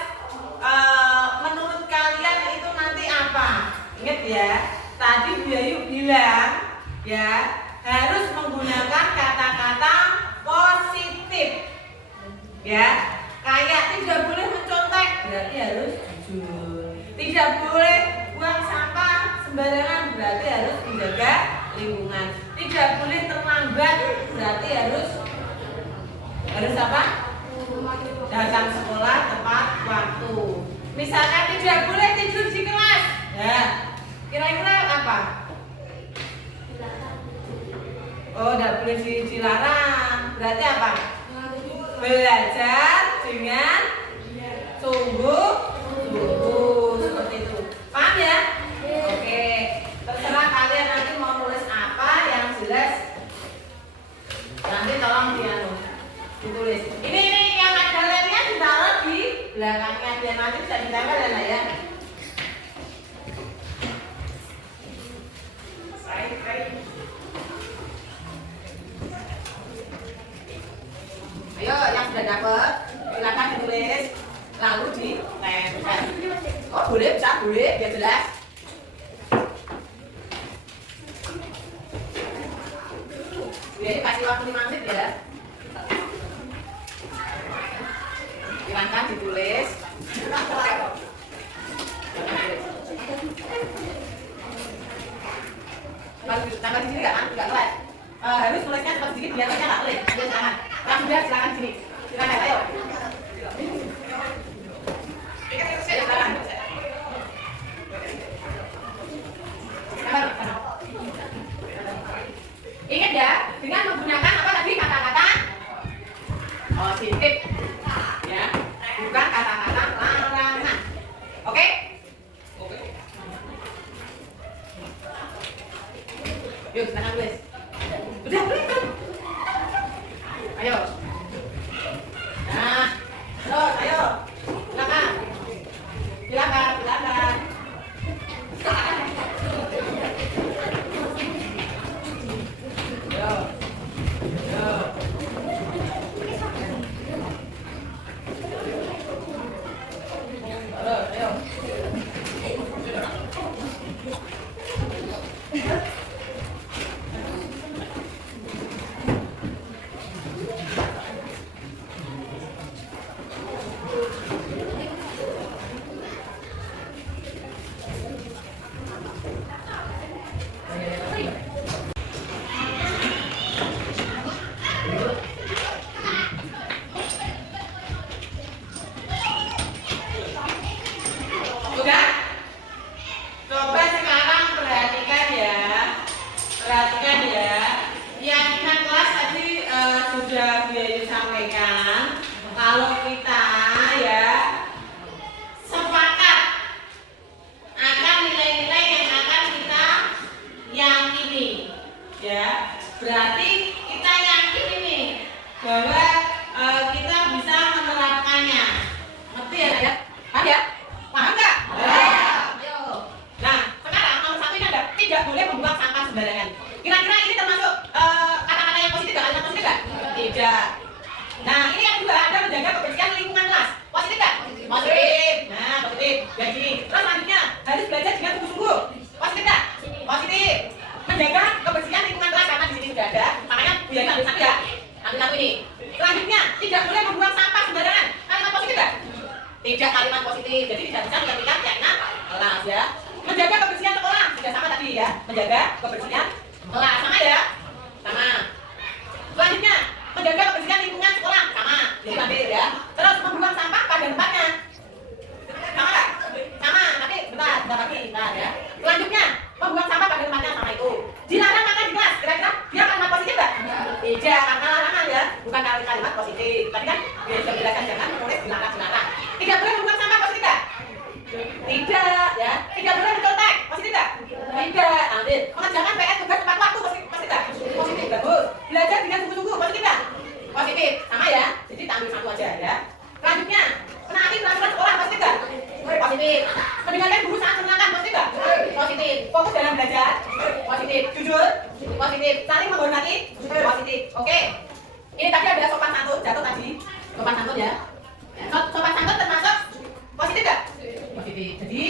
Menurut kalian itu nanti apa? Ingat ya, tadi Bu Yayu bilang ya, harus menggunakan kata-kata positif. Ya, kayak tidak boleh mencontek, berarti harus jujur. Tidak boleh buang sampah sembarangan, berarti harus menjaga lingkungan. Tidak boleh terlambat, berarti harus apa? Datang sekolah tepat waktu. Misalkan tidak boleh tidur Ya, kira-kira apa? Oh, tidak boleh dilarang. Berarti apa? Belajar dengan sungguh-sungguh seperti itu. Paham ya? Oke. Terserah kalian nanti mau nulis apa yang jelas. Nanti tolong ditulis. Ini yang ada lemnya ditaruh di belakangnya biar nanti bisa ditempel ya. Ayo yang sudah dapat silakan ditulis lalu ditempel. Oh boleh, bisa boleh, biar jelas. Jadi kasih waktu 5 menit ya. Silakan ditulis. Tambah di sini nggak kelas. Harus tulisnya cepat sedikit biar nggak kelik. Ayo silakan. Yang sudah silakan di sini. Silakan ayo. Silakan. Ingat ya, dengan menggunakan apa tadi kata-kata positif, ya, bukan kata-kata larangan. Oke? Yuk, silakan tulis. Udah, tulis. Ayo. Nah, terus, ayo. Silakan. Silakan, silakan. Udah? Coba sekarang perhatikan ya. Perhatikan ya. Keyakinan kelas tadi sudah Biayu sampaikan. Kalau kita ya sepakat akan nilai-nilai yang akan kita yakini, ya berarti kita yakin ini bahwa kita bisa menerapkannya. Ngerti ya? Paham ya? Paham nggak? Ayo. Nah, sekarang nomor 1 ini ada tidak boleh membuang sampah sembarangan. Kira-kira ini termasuk kata-kata yang positif nggak? Kalimat positif nggak? Tidak. Nah, ini yang kedua ada menjaga kebersihan lingkungan kelas. Positif nggak? Positif. Nah, positif. Dan gini. Terus selanjutnya harus belajar dengan sungguh-sungguh. Positif nggak? Positif. Menjaga kebersihan lingkungan kelas karena di sini sudah ada. Makanya Bu Yani ambil satu ya. Ambil satu ini. Selanjutnya tidak boleh membuang sampah sembarangan. Kalimat positif nggak? Tidak, kalimat positif. Jadi tidak bisa menjadikan keyakinan kelas ya. Menjaga kebersihan sekolah sudah sama tadi ya. Menjaga kebersihan kelas sama ya. Sama. Selanjutnya menjaga kebersihan lingkungan sekolah sama. Jadi ambil ya. Terus membuang sampah pada tempatnya. Sama nggak? Sama. Tapi bentar lagi. Nah ya. Selanjutnya membuang sampah pada tempatnya sama itu. Dilarang makan di kelas. Kira-kira dia kalimat positif nggak? Tidak, karena larangan ya. Bukan kalimat positif. Tadi kan dia sudah jelaskan jangan menulis dilarang-dilarang. Tidak boleh membuang sampah positif nggak? Tidak ya. Tidak boleh mencontek positif nggak? Tidak. Ambil. Mengerjakan PR tugas tepat waktu positif nggak? Positif, bagus. Belajar dengan sungguh-sungguh positif nggak? Positif, sama ya. Jadi ambil satu aja ya. Selanjutnya menaati peraturan sekolah positif nggak? Positif. Mendengarkan guru saat menerangkan positif nggak? Positif. Fokus dalam belajar positif. Jujur positif. Saling menghormati positif. Oke. Ini tadi ada sopan santun jatuh tadi. Sopan santun ya. Sopan santun termasuk positif nggak? Positif. Jadi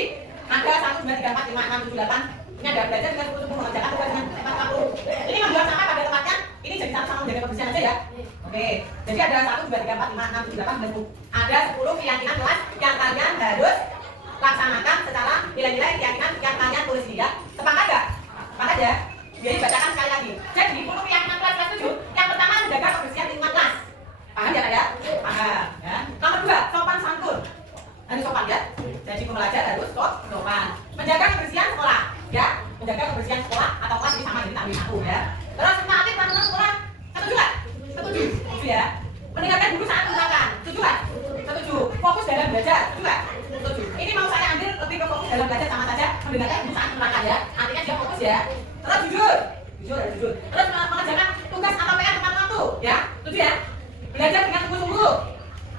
ada 1, 2, 3, 4, 5, 6, 7, 8. Ini ada belajar dengan sungguh-sungguh, mengerjakan tugas dengan tepat waktu. Ini membuang sampah pada tempatnya. Ini jadi sama-sama menjaga kebersihan aja ya. Oke. Jadi ada 1, 2, 3, 4, 5, 6, 7, 8, 9. Ada 10 keyakinan kelas yang kalian harus laksanakan secara nilai-nilai keyakinan yang kalian tulis ini ya. Sepakat nggak? Sepakat ya. Jadi bacakan sekali lagi. Jadi 10 keyakinan kelas kelas 7. Yang pertama menjaga kebersihan lingkungan kelas. Paham ya ya? Paham ya. Nomor 2, sopan santun. Harus sopan ya. Jadi pembelajar harus pedoman. Menjaga kebersihan sekolah, ya. Menjaga kebersihan sekolah atau kelas ini sama ini tak satu ya. Terus menaati peraturan sekolah. Setuju nggak? Setuju. Setuju ya. Mendengarkan guru saat menggunakan. Setuju nggak? Setuju. Fokus dalam belajar. Setuju nggak? Setuju. Ini mau saya ambil lebih ke fokus dalam belajar sama saja mendengarkan guru saat menggunakan ya. Artinya dia fokus ya. Terus jujur. Jujur ya jujur. Terus mengerjakan tugas atau PR tepat waktu ya. Setuju ya. Belajar dengan sungguh-sungguh.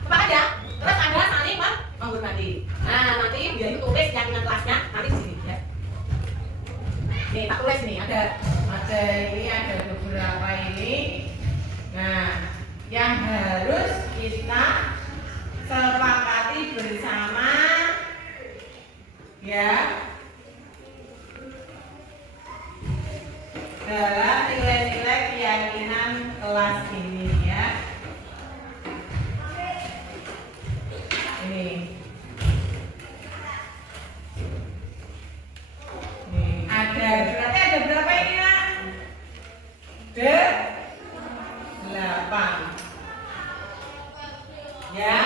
Sepakat ya. Terus ada saling menghormati. Nah nanti biar itu tulis keyakinan kelasnya nanti di sini ya. Nih tak tulis nih ada ini ada beberapa ini. Nah yang harus kita sepakati bersama ya dalam nilai-nilai keyakinan kelas ini ya. Ini ada berarti ada berapa ini ya? 8 ya.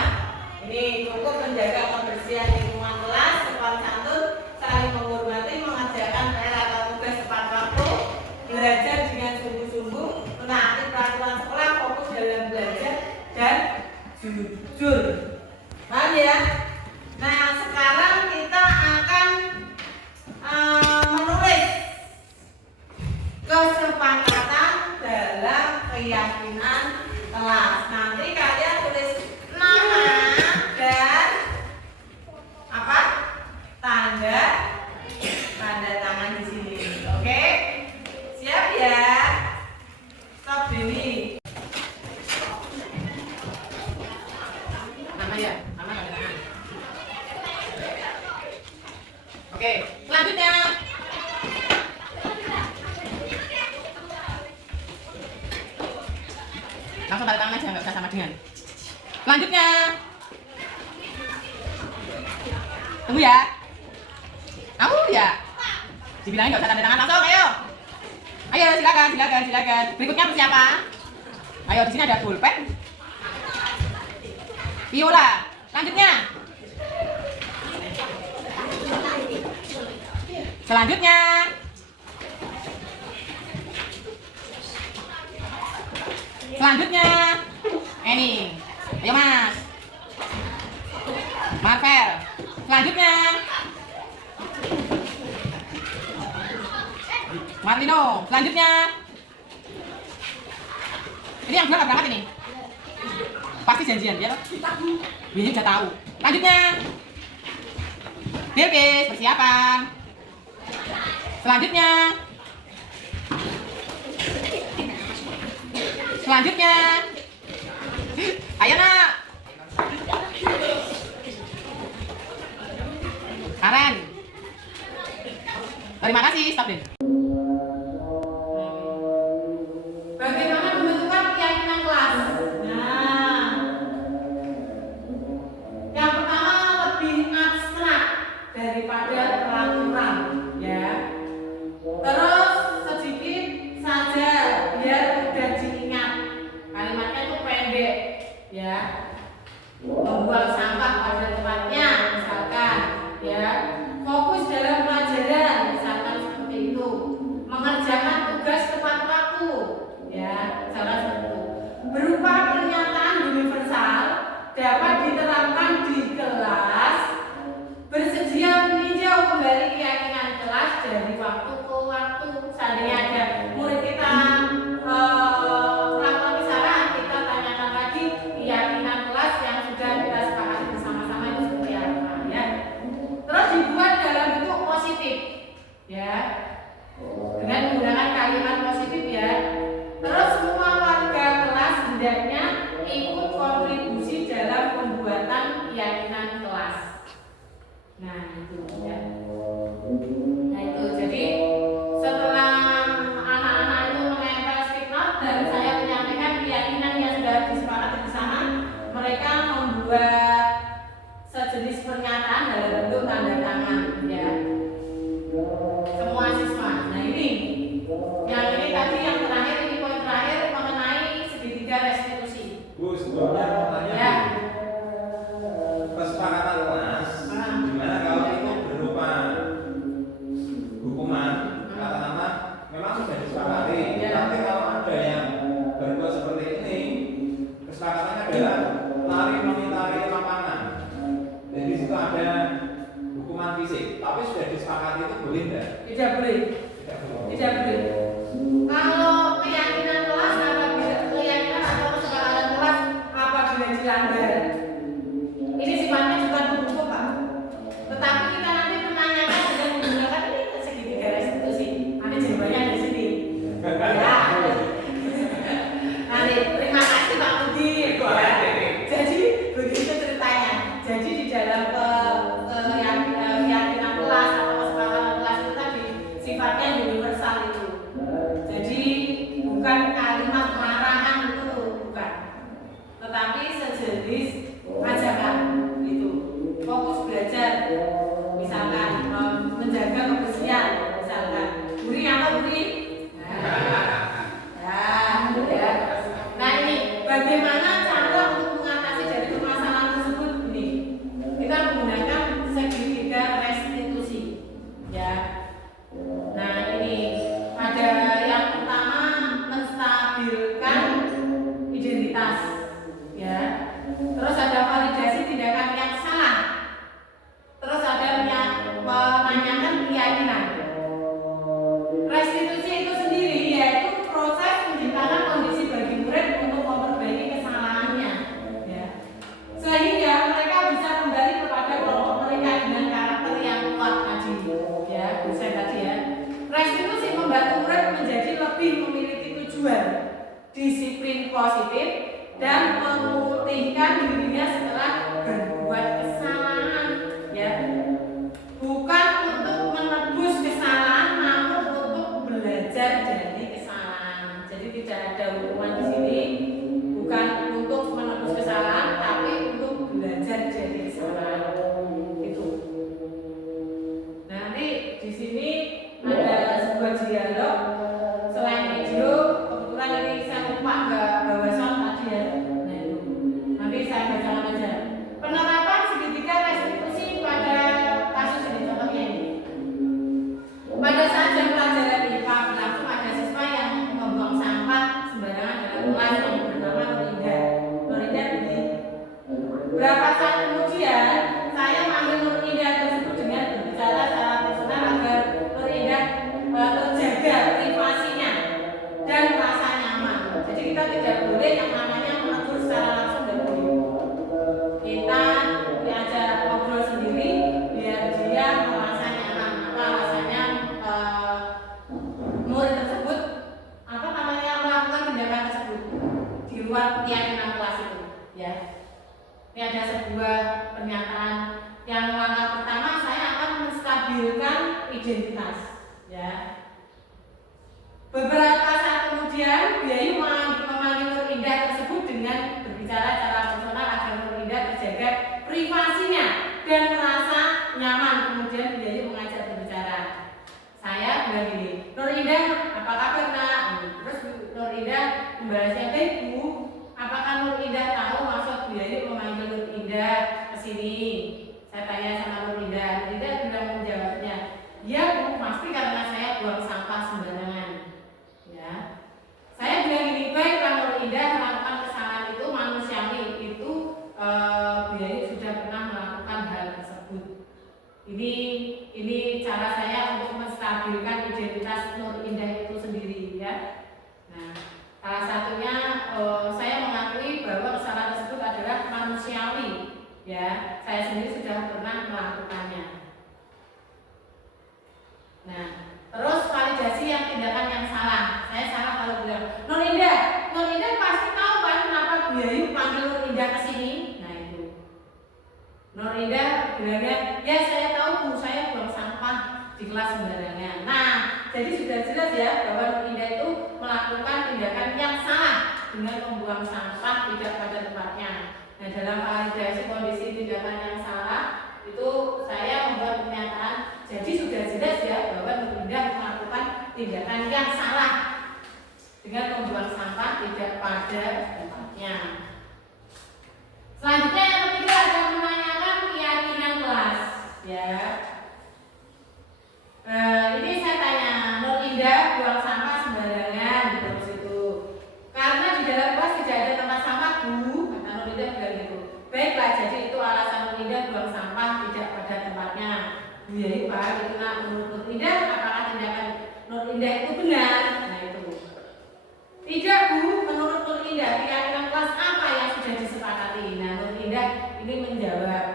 Ini cukup menjaga kebersihan lingkungan kelas, sopan santun, saling menghormati, mengerjakan PR atau tugas tepat waktu, belajar dengan sungguh-sungguh, menaati peraturan sekolah, fokus dalam belajar dan jujur. Paham ya? Nah sekarang kita akan menulis kesepakatan dalam keyakinan kelas. Nanti kalian tulis nama dan apa? Tanda tangan di sini. Oke? Siap ya? Stop dulu. Nama ya? Nama tanda tangan. Oke, selanjutnya langsung tanda tangan aja, nggak usah sama dengan. Selanjutnya tunggu ya. Kamu ya dibilangin nggak usah tanda tangan, langsung ayo silakan. Berikutnya siapa? Ayo, di sini ada pulpen, biola. Selanjutnya ini. Ayo Mas Marvel. Selanjutnya Marlino. Selanjutnya ini yang belum berangkat ini. Pasti janjian ya toh? Ini udah tahu. Selanjutnya Bilkis, persiapan. Selanjutnya ayo nak Karen. Terima kasih, stop deh. Bagaimana pembentukan keyakinan kelas? Nah, yang pertama lebih abstrak daripada peraturan ya. Terus sedikit saja biar mudah diingat. Kalimatnya itu pendek ya. Membuang sampah pada tempatnya misalkan ya. Fokus dalam pelajaran misalkan seperti itu. Mengerjakan tugas tepat waktu ya, misalkan seperti itu. Berupa pernyataan universal dapat diterapkan di kelas. Bersedia meninjau kembali keyakinan kelas dari waktu ke waktu. Seandainya ada murid kita melakukan kesalahan, kita tanyakan lagi keyakinan kelas yang sudah kita sepakati bersama-sama itu seperti apa. tapi sudah disepakati itu boleh enggak? Tidak boleh. Tidak boleh. Tidak boleh. Kalau keyakinan kelas apabila keyakinan atau kesepakatan kelas apabila dilanggar, ini sifatnya bukan hukum Pak. Tetapi kita nanti menanyakan dengan menggunakan ini segitiga restitusi. Nanti jawabannya di sini. Ya. Nanti terima kasih Pak Budi. Ya. Jadi begitu ceritanya. Jadi di dalam keyakinan kelas atau kesepakatan kelas itu tadi sifatnya universal itu. Jadi bukan kalimat marahan itu bukan, tetapi sejenis ajakan itu. Fokus belajar, misalkan menjaga kebersihan, misalkan. Buri apa buri? Ya. Nah ini bagaimana cara untuk mengatasi dari permasalahan tersebut ini? Kita menggunakan segitiga restitusi, ya. Nah ini ada yang pertama menstabilkan identitas, ya. Terus ada validasi tindakan yang salah. Terus ada yang menanyakan keyakinan. Restitusi itu sendiri yaitu proses menciptakan kondisi bagi murid untuk memperbaiki kesalahannya, ya. Sehingga mereka bisa kembali kepada kelompok mereka dengan karakter yang kuat tadi, ya, dosen tadi ya. Restitusi membantu murid menjadi lebih memiliki tujuan, disiplin positif, dan memutihkan dirinya setelah berbuat kesalahan, ya. Bukan untuk menebus kesalahan, namun untuk belajar dari kesalahan. Jadi tidak ada hukuman di sini, bukan untuk menebus kesalahan, tapi untuk belajar dari kesalahan. Itu. Nanti di sini ada sebuah dialog. Selain video, kebetulan ini saya lupa nggak bawa sound tadi ya. Nah itu. Nanti saya bacakan aja. Penerapan segitiga restitusi pada kasus ini contohnya ini. Pada saat jam pelajaran IPA berlangsung ada siswa yang membuang sampah sembarangan dalam kelas yang bernama Nurinda. Nurinda ini. Berapa saat kemudian saya memanggil Nurinda tersebut dengan berbicara secara personal agar Nurinda terjaga privasinya dan merasa nyaman. Jadi kita tidak boleh yang namanya menegur secara langsung dan boleh. Kita diajak ngobrol sendiri biar dia merasa nyaman. Apa rasanya murid tersebut apa namanya melakukan tindakan tersebut di luar keyakinan kelas itu, ya. Ini ada sebuah pernyataan yang langkah pertama saya akan menstabilkan identitas, ya. Beberapa saat kemudian Biayu memanggil Nurinda tersebut dengan berbicara secara personal agar Nurinda terjaga privasinya dan merasa nyaman. Kemudian Biayu mengajak berbicara. Saya bilang gini, Nurinda, apa kabar nak? Terus Nurinda membalasnya, Bu, apakah Nurinda tahu maksud Biayu memanggil Nurinda ke sini? Saya tanya sama Nurinda. Nurinda bilang menjawabnya, ya Bu, pasti karena saya buang sampah sembarangan. Ya, saya bilang gini, baik kalau Nurinda melakukan kesalahan itu manusiawi, itu Biayu sudah pernah melakukan hal tersebut. Ini cara saya untuk menstabilkan identitas Nurinda itu sendiri, ya. Nah, salah satunya saya mengakui bahwa kesalahan tersebut adalah manusiawi, ya. Saya sendiri sudah pernah melakukannya. Nah, terus validasi yang tindakan yang salah. Saya salah kalau bilang, Nurinda pasti tahu kan kenapa Biayu panggil Nurinda ke sini. Nah itu. Nurinda bilangnya, ya saya tahu Bu, saya buang sampah di kelas sembarangan. Nah, jadi sudah jelas ya bahwa Nurinda itu melakukan tindakan yang salah dengan membuang sampah tidak pada tempatnya. Nah, dalam validasi kondisi tindakan yang salah itu saya membuat pernyataan. Jadi sudah jelas ya bahwa Nurinda melakukan tindakan yang salah dengan membuang sampah tidak pada tempatnya. Selanjutnya yang ketiga ada menanyakan keyakinan kelas, ya. Ini saya tanya, Nurinda buang sampah sembarangan di terus itu. Karena di dalam kelas tidak ada tempat sampah, Bu, kata Nurinda bilang gitu. Baiklah, jadi itu alasan Nurinda buang sampah tidak pada tempatnya. Bu Yayu Pak, itu menurut Nur Indah, apakah tindakan Nur Indah itu benar? Nah itu. Tidak Bu, menurut Nur Indah keyakinan kelas apa yang sudah disepakati? Nah Nur Indah ini menjawab,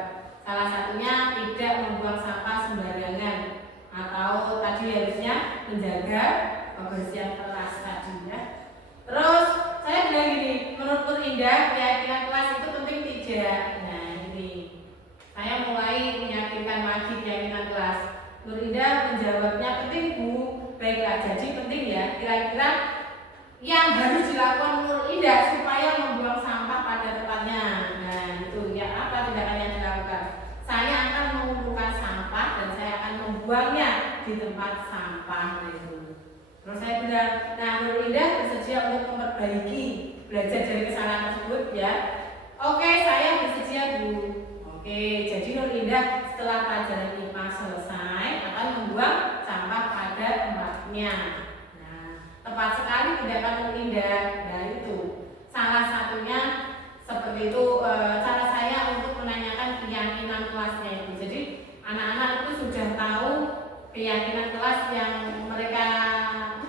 salah satunya tidak membuang sampah sembarangan atau tadi harusnya menjaga kebersihan kelas tadi ya. Terus saya bilang gini, menurut Nur Indah keyakinan kelas itu penting tidak? Nah ini saya mulai meyakinkan lagi keyakinan kelas. Nur Indah menjawabnya penting Bu. Baiklah, jadi penting ya. Kira-kira yang harus dilakukan Nur Indah supaya membuang sampah pada tempatnya. Nah itu ya, apa tindakan yang dilakukan? Saya akan mengumpulkan sampah dan saya akan membuangnya di tempat sampah. Nah itu. Terus saya bilang, nah Nur Indah bersedia untuk memperbaiki, belajar dari kesalahan tersebut ya. Oke, saya bersedia Bu. Oke, jadi Nur Indah setelah pelajaran IPA selesai akan membuang sampah pada tempatnya. Nah, tepat sekali tindakan Nur Indah. Nah itu salah satunya seperti itu cara saya untuk menanyakan keyakinan kelasnya itu. Jadi anak-anak itu sudah tahu keyakinan kelas yang mereka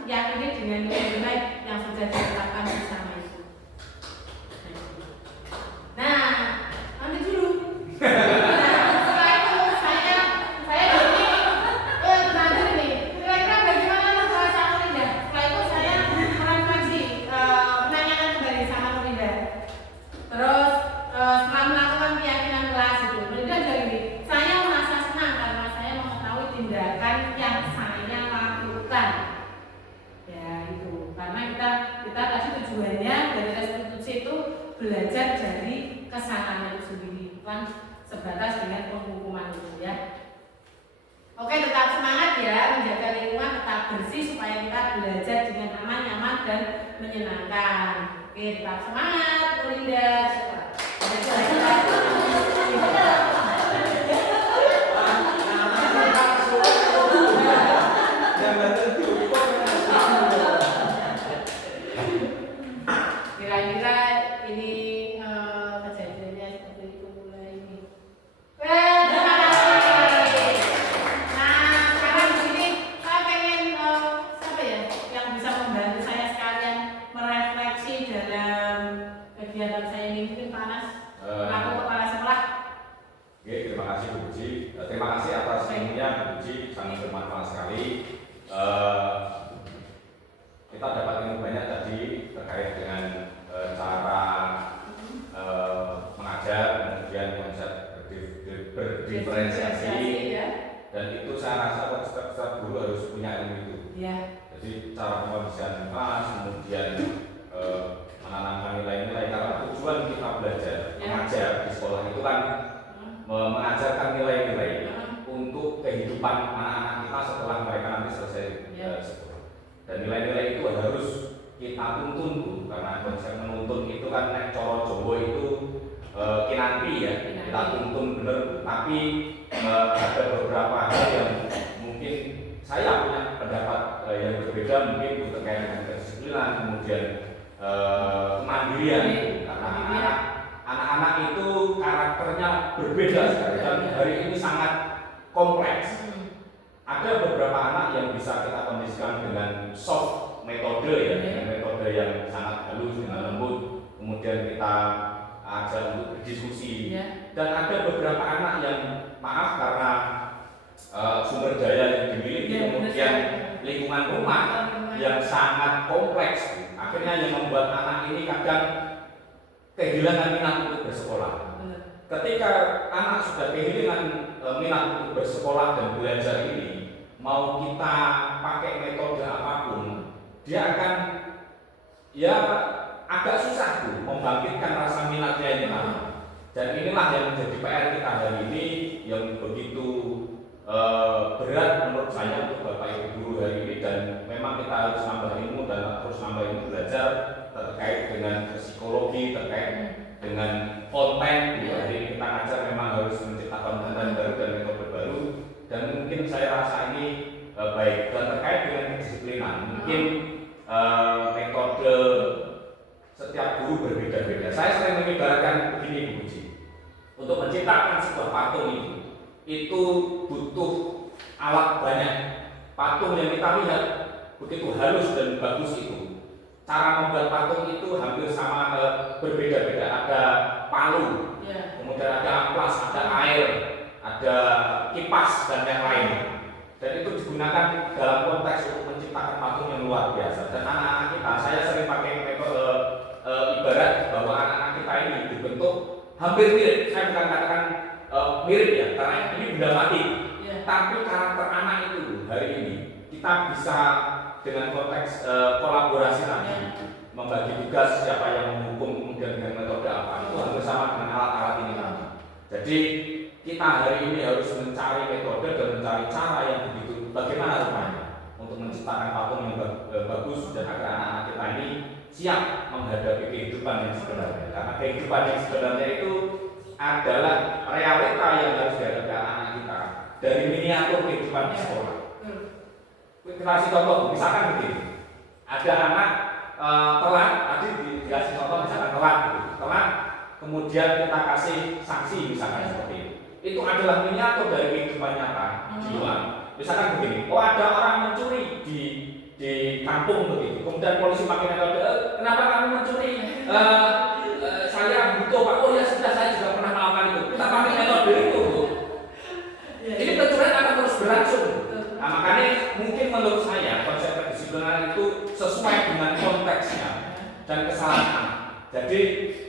yakini dengan nilai-nilai yang sudah ditetapkan bersama itu. Nah, nanti dulu. Setelah itu saya jadi terakhir nih. Kira-kira bagaimana kelas Nur Indah? Setelah itu saya merefleksi, menanyakan kembali sama Nur Indah. Terus setelah melakukan keyakinan kelas itu, Nur Indah bilang gini, saya merasa senang karena saya mengetahui tindakan yang saya lakukan. Ya itu, karena kita tadi tujuannya dari restitusi itu belajar dari kesalahan itu sendiri, bukan sebatas dengan penghukuman itu ya. Oke, tetap semangat ya, menjaga lingkungan tetap bersih supaya kita belajar dengan aman, nyaman dan menyenangkan. Oke, tetap semangat, Nur Indah. Kira-kira ini kejadiannya seperti itu mulai ini. Terima kasih. Nah, sekarang di sini saya pengen siapa ya yang bisa membantu saya sekalian merefleksi dalam kegiatan saya ini, mungkin panas. Aku kepala sekolah. Oke, terima kasih Bu Puji. Terima kasih atas ilmunya Bu Puji, sangat bermanfaat sekali. Kita dapat ilmu banyak tadi terkait dengan cara mengajar, kemudian konsep berdiferensiasi, dan itu saya rasa setiap guru harus punya ilmu itu. Ya. Jadi cara pembagian kelas, kemudian menanamkan nilai-nilai, karena tujuan kita belajar mengajar di sekolah itu kan mengajarkan nilai-nilai untuk kehidupan anak-anak kita setelah mereka nanti selesai sekolah. Dan nilai-nilai itu harus kita tuntun Bu, karena konsep menuntun itu kan nek coro Jawa itu kinanti ya, kita tuntun bener Bu. Tapi ada beberapa hal yang mungkin saya punya pendapat yang berbeda mungkin Bu, terkait dengan kedisiplinan, kemudian kemandirian Bu. Karena anak-anak itu karakternya berbeda sekali dan hari ini sangat kompleks. Ada beberapa anak yang bisa kita kondisikan dengan soft metode ya, dengan metode yang sangat halus, dengan lembut, kemudian kita ajar untuk berdiskusi. Dan ada beberapa anak yang maaf karena sumber daya yang dimiliki, kemudian lingkungan rumah yang sangat kompleks, akhirnya yang membuat anak ini kadang kehilangan minat untuk bersekolah. Ketika anak sudah kehilangan minat untuk bersekolah dan belajar ini, mau kita pakai metode apapun, dia akan ya agak susah tuh membangkitkan rasa minatnya ini. Dan inilah yang menjadi PR kita hari ini, yang begitu berat menurut saya untuk Bapak Ibu guru hari ini. Dan memang kita harus nambah ilmu dan terus nambah ilmu belajar terkait dengan psikologi, terkait dengan konten. Hari ini kita ngajar memang harus menciptakan konten baru dan metode baru. Dan mungkin saya rasa ini baik. Dan terkait dengan kedisiplinan, mungkin metode setiap guru berbeda-beda. Saya sering mengibaratkan begini Bu Puji, untuk menciptakan sebuah patung itu butuh alat banyak, patung yang kita lihat begitu halus dan bagus itu. Cara membuat patung itu hampir sama, berbeda-beda. Ada palu, Ya. kemudian ada amplas, ada air, ada kipas dan yang lain. Dan itu digunakan dalam konteks untuk menciptakan patung yang luar biasa. Dan anak-anak kita, saya sering pakai metode ibarat bahwa anak-anak kita ini dibentuk hampir mirip. Saya bukan katakan mirip ya, karena ini benda mati. Ya. Tapi karakter anak itu hari ini kita bisa dengan konteks kolaborasi nanti membagi tugas siapa yang menghukum, kemudian dengan metode apa itu hampir sama dengan alat-alat ini nanti. Jadi kita hari ini harus mencari metode dan mencari cara yang begitu bagaimana rupanya untuk menciptakan patung yang bagus dan agar anak-anak kita ini siap menghadapi kehidupan yang sebenarnya. Karena kehidupan yang sebenarnya itu adalah realita yang harus dihadapi anak-anak kita dari miniatur kehidupan di sekolah. Kita kasih contoh, misalkan begini, ada anak telat, tadi dikasih contoh misalkan telat, kemudian kita kasih sanksi misalkan seperti itu adalah miniatur dari kehidupan nyata di luar. Misalkan begini, ada orang mencuri di kampung begitu, kemudian polisi pakai metode, kenapa kamu mencuri? Saya butuh Pak. Oh ya sudah, saya juga pernah melakukan itu. Kita pakai metode itu. Ini pencurian akan terus berlangsung. Nah, makanya mungkin menurut saya konsep kedisiplinan itu sesuai dengan konteksnya dan kesalahan. Jadi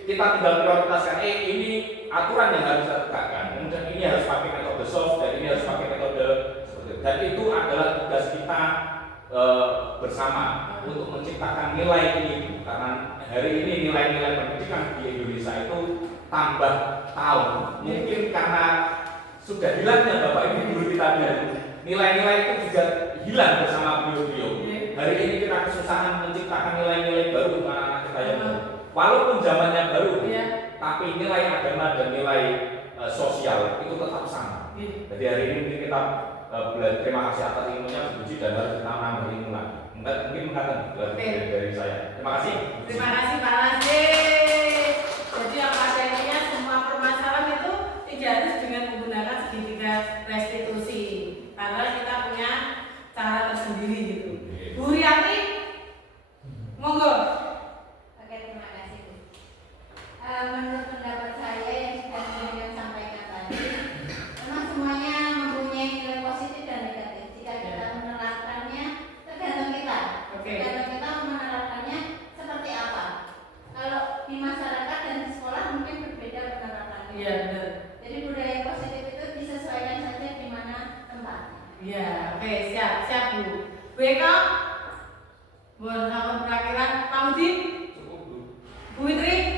kita tinggal prioritaskan, ini aturan yang harus kita tegakkan, kemudian ini harus pakai metode soft dan ini harus pakai metode seperti itu. Dan itu adalah tugas kita bersama untuk menciptakan nilai ini. Karena hari ini nilai-nilai pendidikan di Indonesia itu tambah tahun. Mungkin karena sudah hilangnya Bapak Ibu guru kita dulu, nilai-nilai itu juga hilang bersama beliau-beliau. Hari ini kita kesusahan menciptakan nilai-nilai baru untuk anak-anak kita yang baru. Walaupun zamannya baru, tapi nilai agama dan nilai sosial itu tetap sama. Jadi hari ini mungkin kita belajar, terima kasih atas ilmunya Bu Puji, dan harus kita nambah ilmu lagi. Mungkin mengatakan dari saya. Terima kasih. Terima kasih Pak Lazim. Jadi yang pada intinya semua permasalahan itu tidak harus dengan menggunakan segitiga restitusi, karena kita punya cara tersendiri gitu. Bu Riati, monggo. Oke, terima kasih Bu. Menurut pendapat saya yang sudah saya sampaikan tadi, memang semuanya mempunyai nilai positif dan negatif. Jika kita menerapkannya, tergantung kita. Tergantung kita menerapkannya seperti apa. Kalau di masyarakat dan di sekolah mungkin berbeda penerapannya. Iya benar. Jadi budaya positif itu disesuaikan saja di mana tempatnya. Iya, oke, siap Bu. Bu Eka, Bu Rahman Prakira, Pak Udin, Bu Fitri.